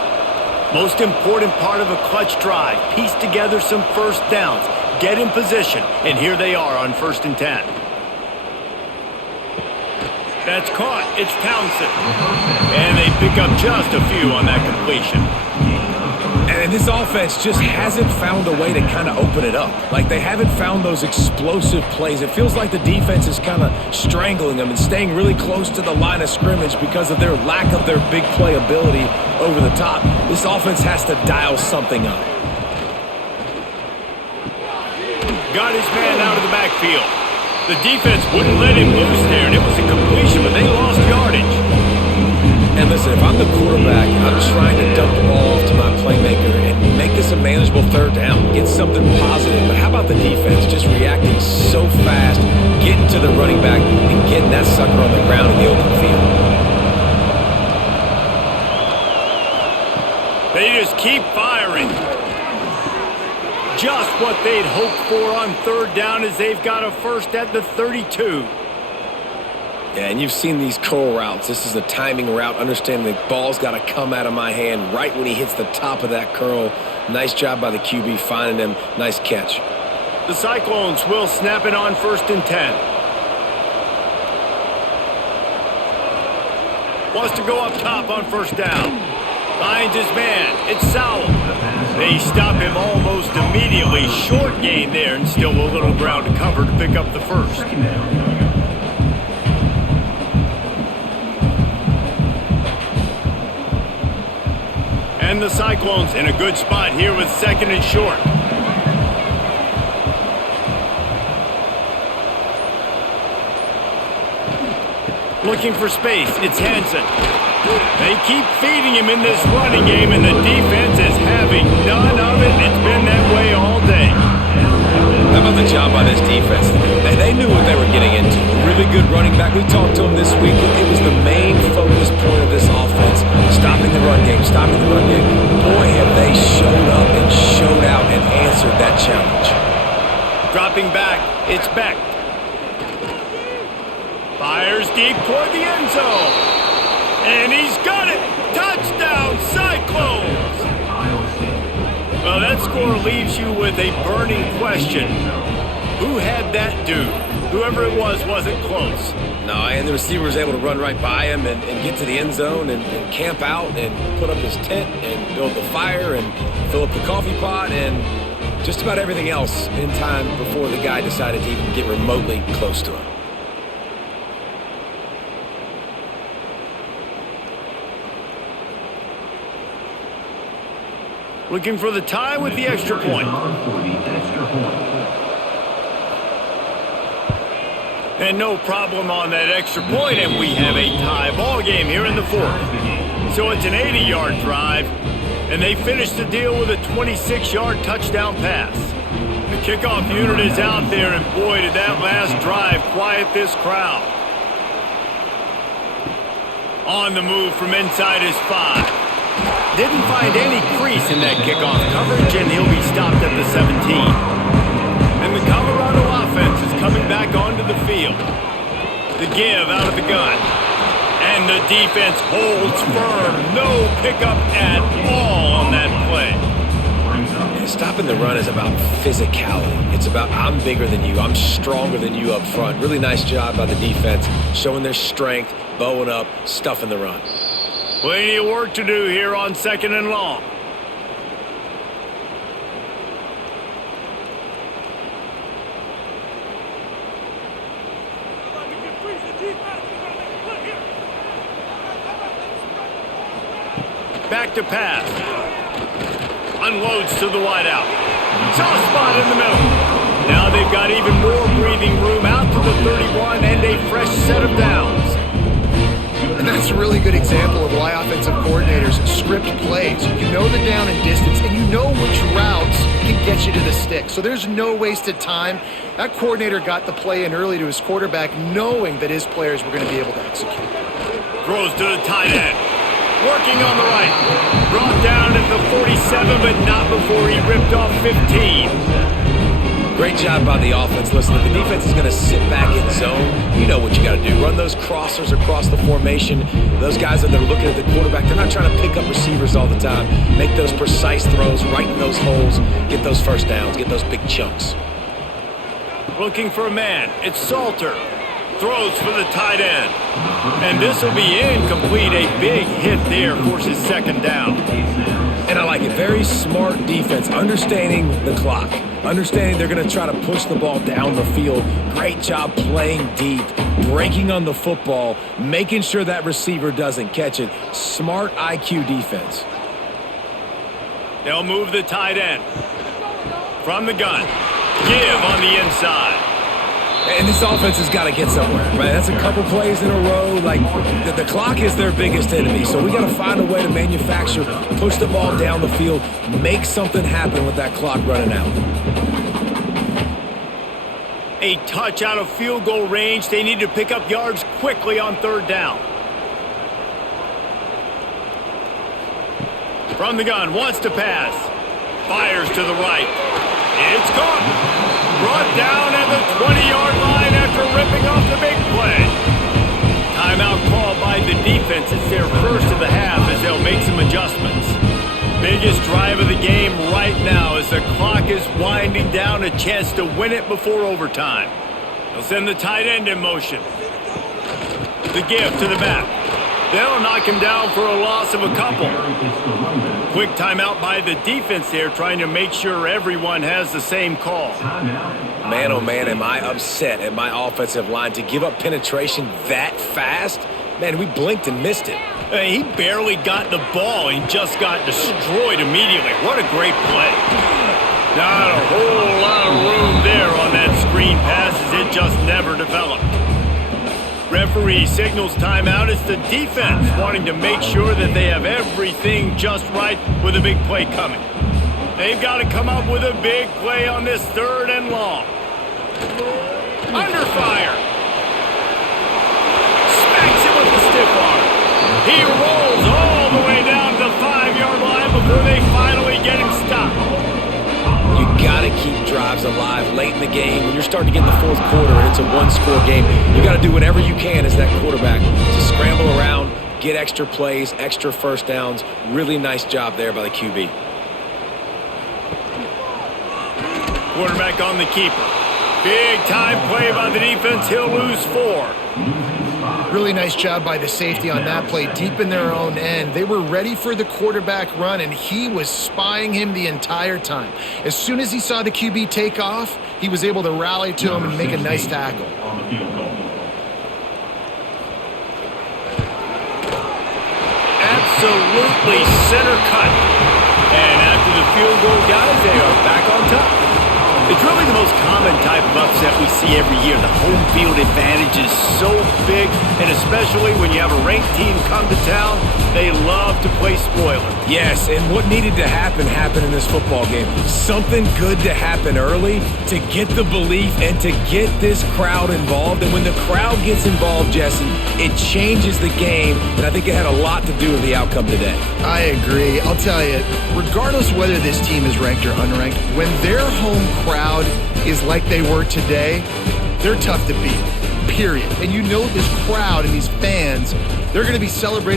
Most important part of a clutch drive, piece together some first downs, get in position, and here they are on 1st and 10. That's caught. It's Townsend. And they pick up just a few on that completion. And this offense just hasn't found a way to kind of open it up. Like, they haven't found those explosive plays. It feels like the defense is kind of strangling them and staying really close to the line of scrimmage because of their lack of their big play ability over the top. This offense has to dial something up. Got his man out of the backfield. The defense wouldn't let him loose there, and it was a completion, but they lost yardage. And listen, if I'm the quarterback, I'm trying to dump the ball off to my playmaker and make this a manageable 3rd down, get something positive. But how about the defense just reacting so fast, getting to the running back, and getting that sucker on the ground in the open field? They just keep firing. Just what they'd hoped for on 3rd down as they've got a first at the 32. Yeah, and you've seen these curl routes. This is a timing route. Understanding the ball's got to come out of my hand right when he hits the top of that curl. Nice job by the QB finding him. Nice catch. The Cyclones will snap it on 1st and 10. Wants to go up top on 1st down. Finds his man. It's Sowell. They stop him almost immediately. Short gain there, and still a little ground to cover to pick up the first. And the Cyclones in a good spot here with 2nd and short. Looking for space. It's Hansen. They keep feeding him in this running game, and the defense is having none of it. It's been that way all day. How about the job by this defense? They knew what they were getting into. Really good running back. We talked to him this week. It was the main focus point of this offense. Stopping the run game, stopping the run game. Boy, have they showed up and showed out and answered that challenge. Dropping back, it's Beck. Fires deep toward the end zone. And he's got it! Touchdown, Cyclones! Well, that score leaves you with a burning question. Who had that dude? Whoever it was wasn't close. No, and the receiver was able to run right by him and get to the end zone and camp out and put up his tent and build the fire and fill up the coffee pot and just about everything else in time before the guy decided to even get remotely close to him. Looking for the tie with the extra point. And no problem on that extra point, and we have a tie ball game here in the 4th. So it's an 80-yard drive, and they finish the deal with a 26-yard touchdown pass. The kickoff unit is out there, and boy, did that last drive quiet this crowd. On the move from inside his 5. Didn't find any crease in that kickoff coverage, and he'll be stopped at the 17. And the Colorado offense is coming back onto the field. The give out of the gun. And the defense holds firm. No pickup at all on that play. And stopping the run is about physicality. It's about I'm bigger than you. I'm stronger than you up front. Really nice job by the defense, showing their strength, bowing up, stuffing the run. Plenty of work to do here on 2nd and long. Back to pass. Unloads to the wideout. Soft spot in the middle. Now they've got even more breathing room out to the 31 and a fresh set of downs. And that's a really good example of why offensive coordinators script plays. You know the down and distance, and you know which routes can get you to the stick. So there's no wasted time. That coordinator got the play in early to his quarterback, knowing that his players were going to be able to execute. Throws to the tight end. Working on the right. Brought down at the 47, but not before he ripped off 15. Great job by the offense. Listen, if the defense is going to sit back in zone, you know what you got to do. Run those crossers across the formation. Those guys that are looking at the quarterback, they're not trying to pick up receivers all the time. Make those precise throws, right in those holes, get those first downs, get those big chunks. Looking for a man. It's Salter. Throws for the tight end. And this will be incomplete. A big hit there forces 2nd down. And I like it. Very smart defense, understanding the clock, understanding they're going to try to push the ball down the field. Great job playing deep, breaking on the football, making sure that receiver doesn't catch it. Smart IQ defense. They'll move the tight end. From the gun. Give on the inside. And this offense has got to get somewhere, right? That's a couple plays in a row. Like, the clock is their biggest enemy, so we got to find a way to manufacture, push the ball down the field, make something happen with that clock running out. A touch out of field goal range. They need to pick up yards quickly on 3rd down. From the gun, wants to pass. Fires to the right. It's caught. Brought down at the 20-yard line after ripping off the big play. Timeout called by the defense. It's their first of the half as they'll make some adjustments. Biggest drive of the game right now as the clock is winding down, a chance to win it before overtime. They'll send the tight end in motion. The give to the back. They'll knock him down for a loss of a couple. Quick timeout by the defense there, trying to make sure everyone has the same call. Man, oh man, am I upset at my offensive line to give up penetration that fast? Man, we blinked and missed it. He barely got the ball and just got destroyed immediately. What a great play. Not a whole lot of room there on that screen pass as it just never developed. Referee signals timeout. It's the defense wanting to make sure that they have everything just right with a big play coming. They've got to come up with a big play on this 3rd and long. Under fire. Smacks it with the stiff arm. He rolls all the way down to the 5-yard line before they finally get him stopped. You got to keep drives alive late in the game. When you're starting to get in the 4th quarter and it's a 1-score game, you got to do whatever you can as that quarterback to scramble around, get extra plays, extra first downs. Really nice job there by the QB. Quarterback on the keeper. Big time play by the defense. He'll lose 4. Really nice job by the safety on that play, deep in their own end. They were ready for the quarterback run, and he was spying him the entire time. As soon as he saw the QB take off, he was able to rally to him and make a nice tackle. Absolutely center cut. And after the field goal, guys, they are back on top. It's really the most common type of upset we see every year. The home field advantage is so big, and especially when you have a ranked team come to town, they love to play spoiler. Yes, and what needed to happen happened in this football game. Something good to happen early to get the belief and to get this crowd involved. And when the crowd gets involved, Jesse, it changes the game, and I think it had a lot to do with the outcome today. I agree. I'll tell you, regardless whether this team is ranked or unranked, when their home crowd is like they were today, they're tough to beat, period. And you know this crowd and these fans, they're going to be celebrating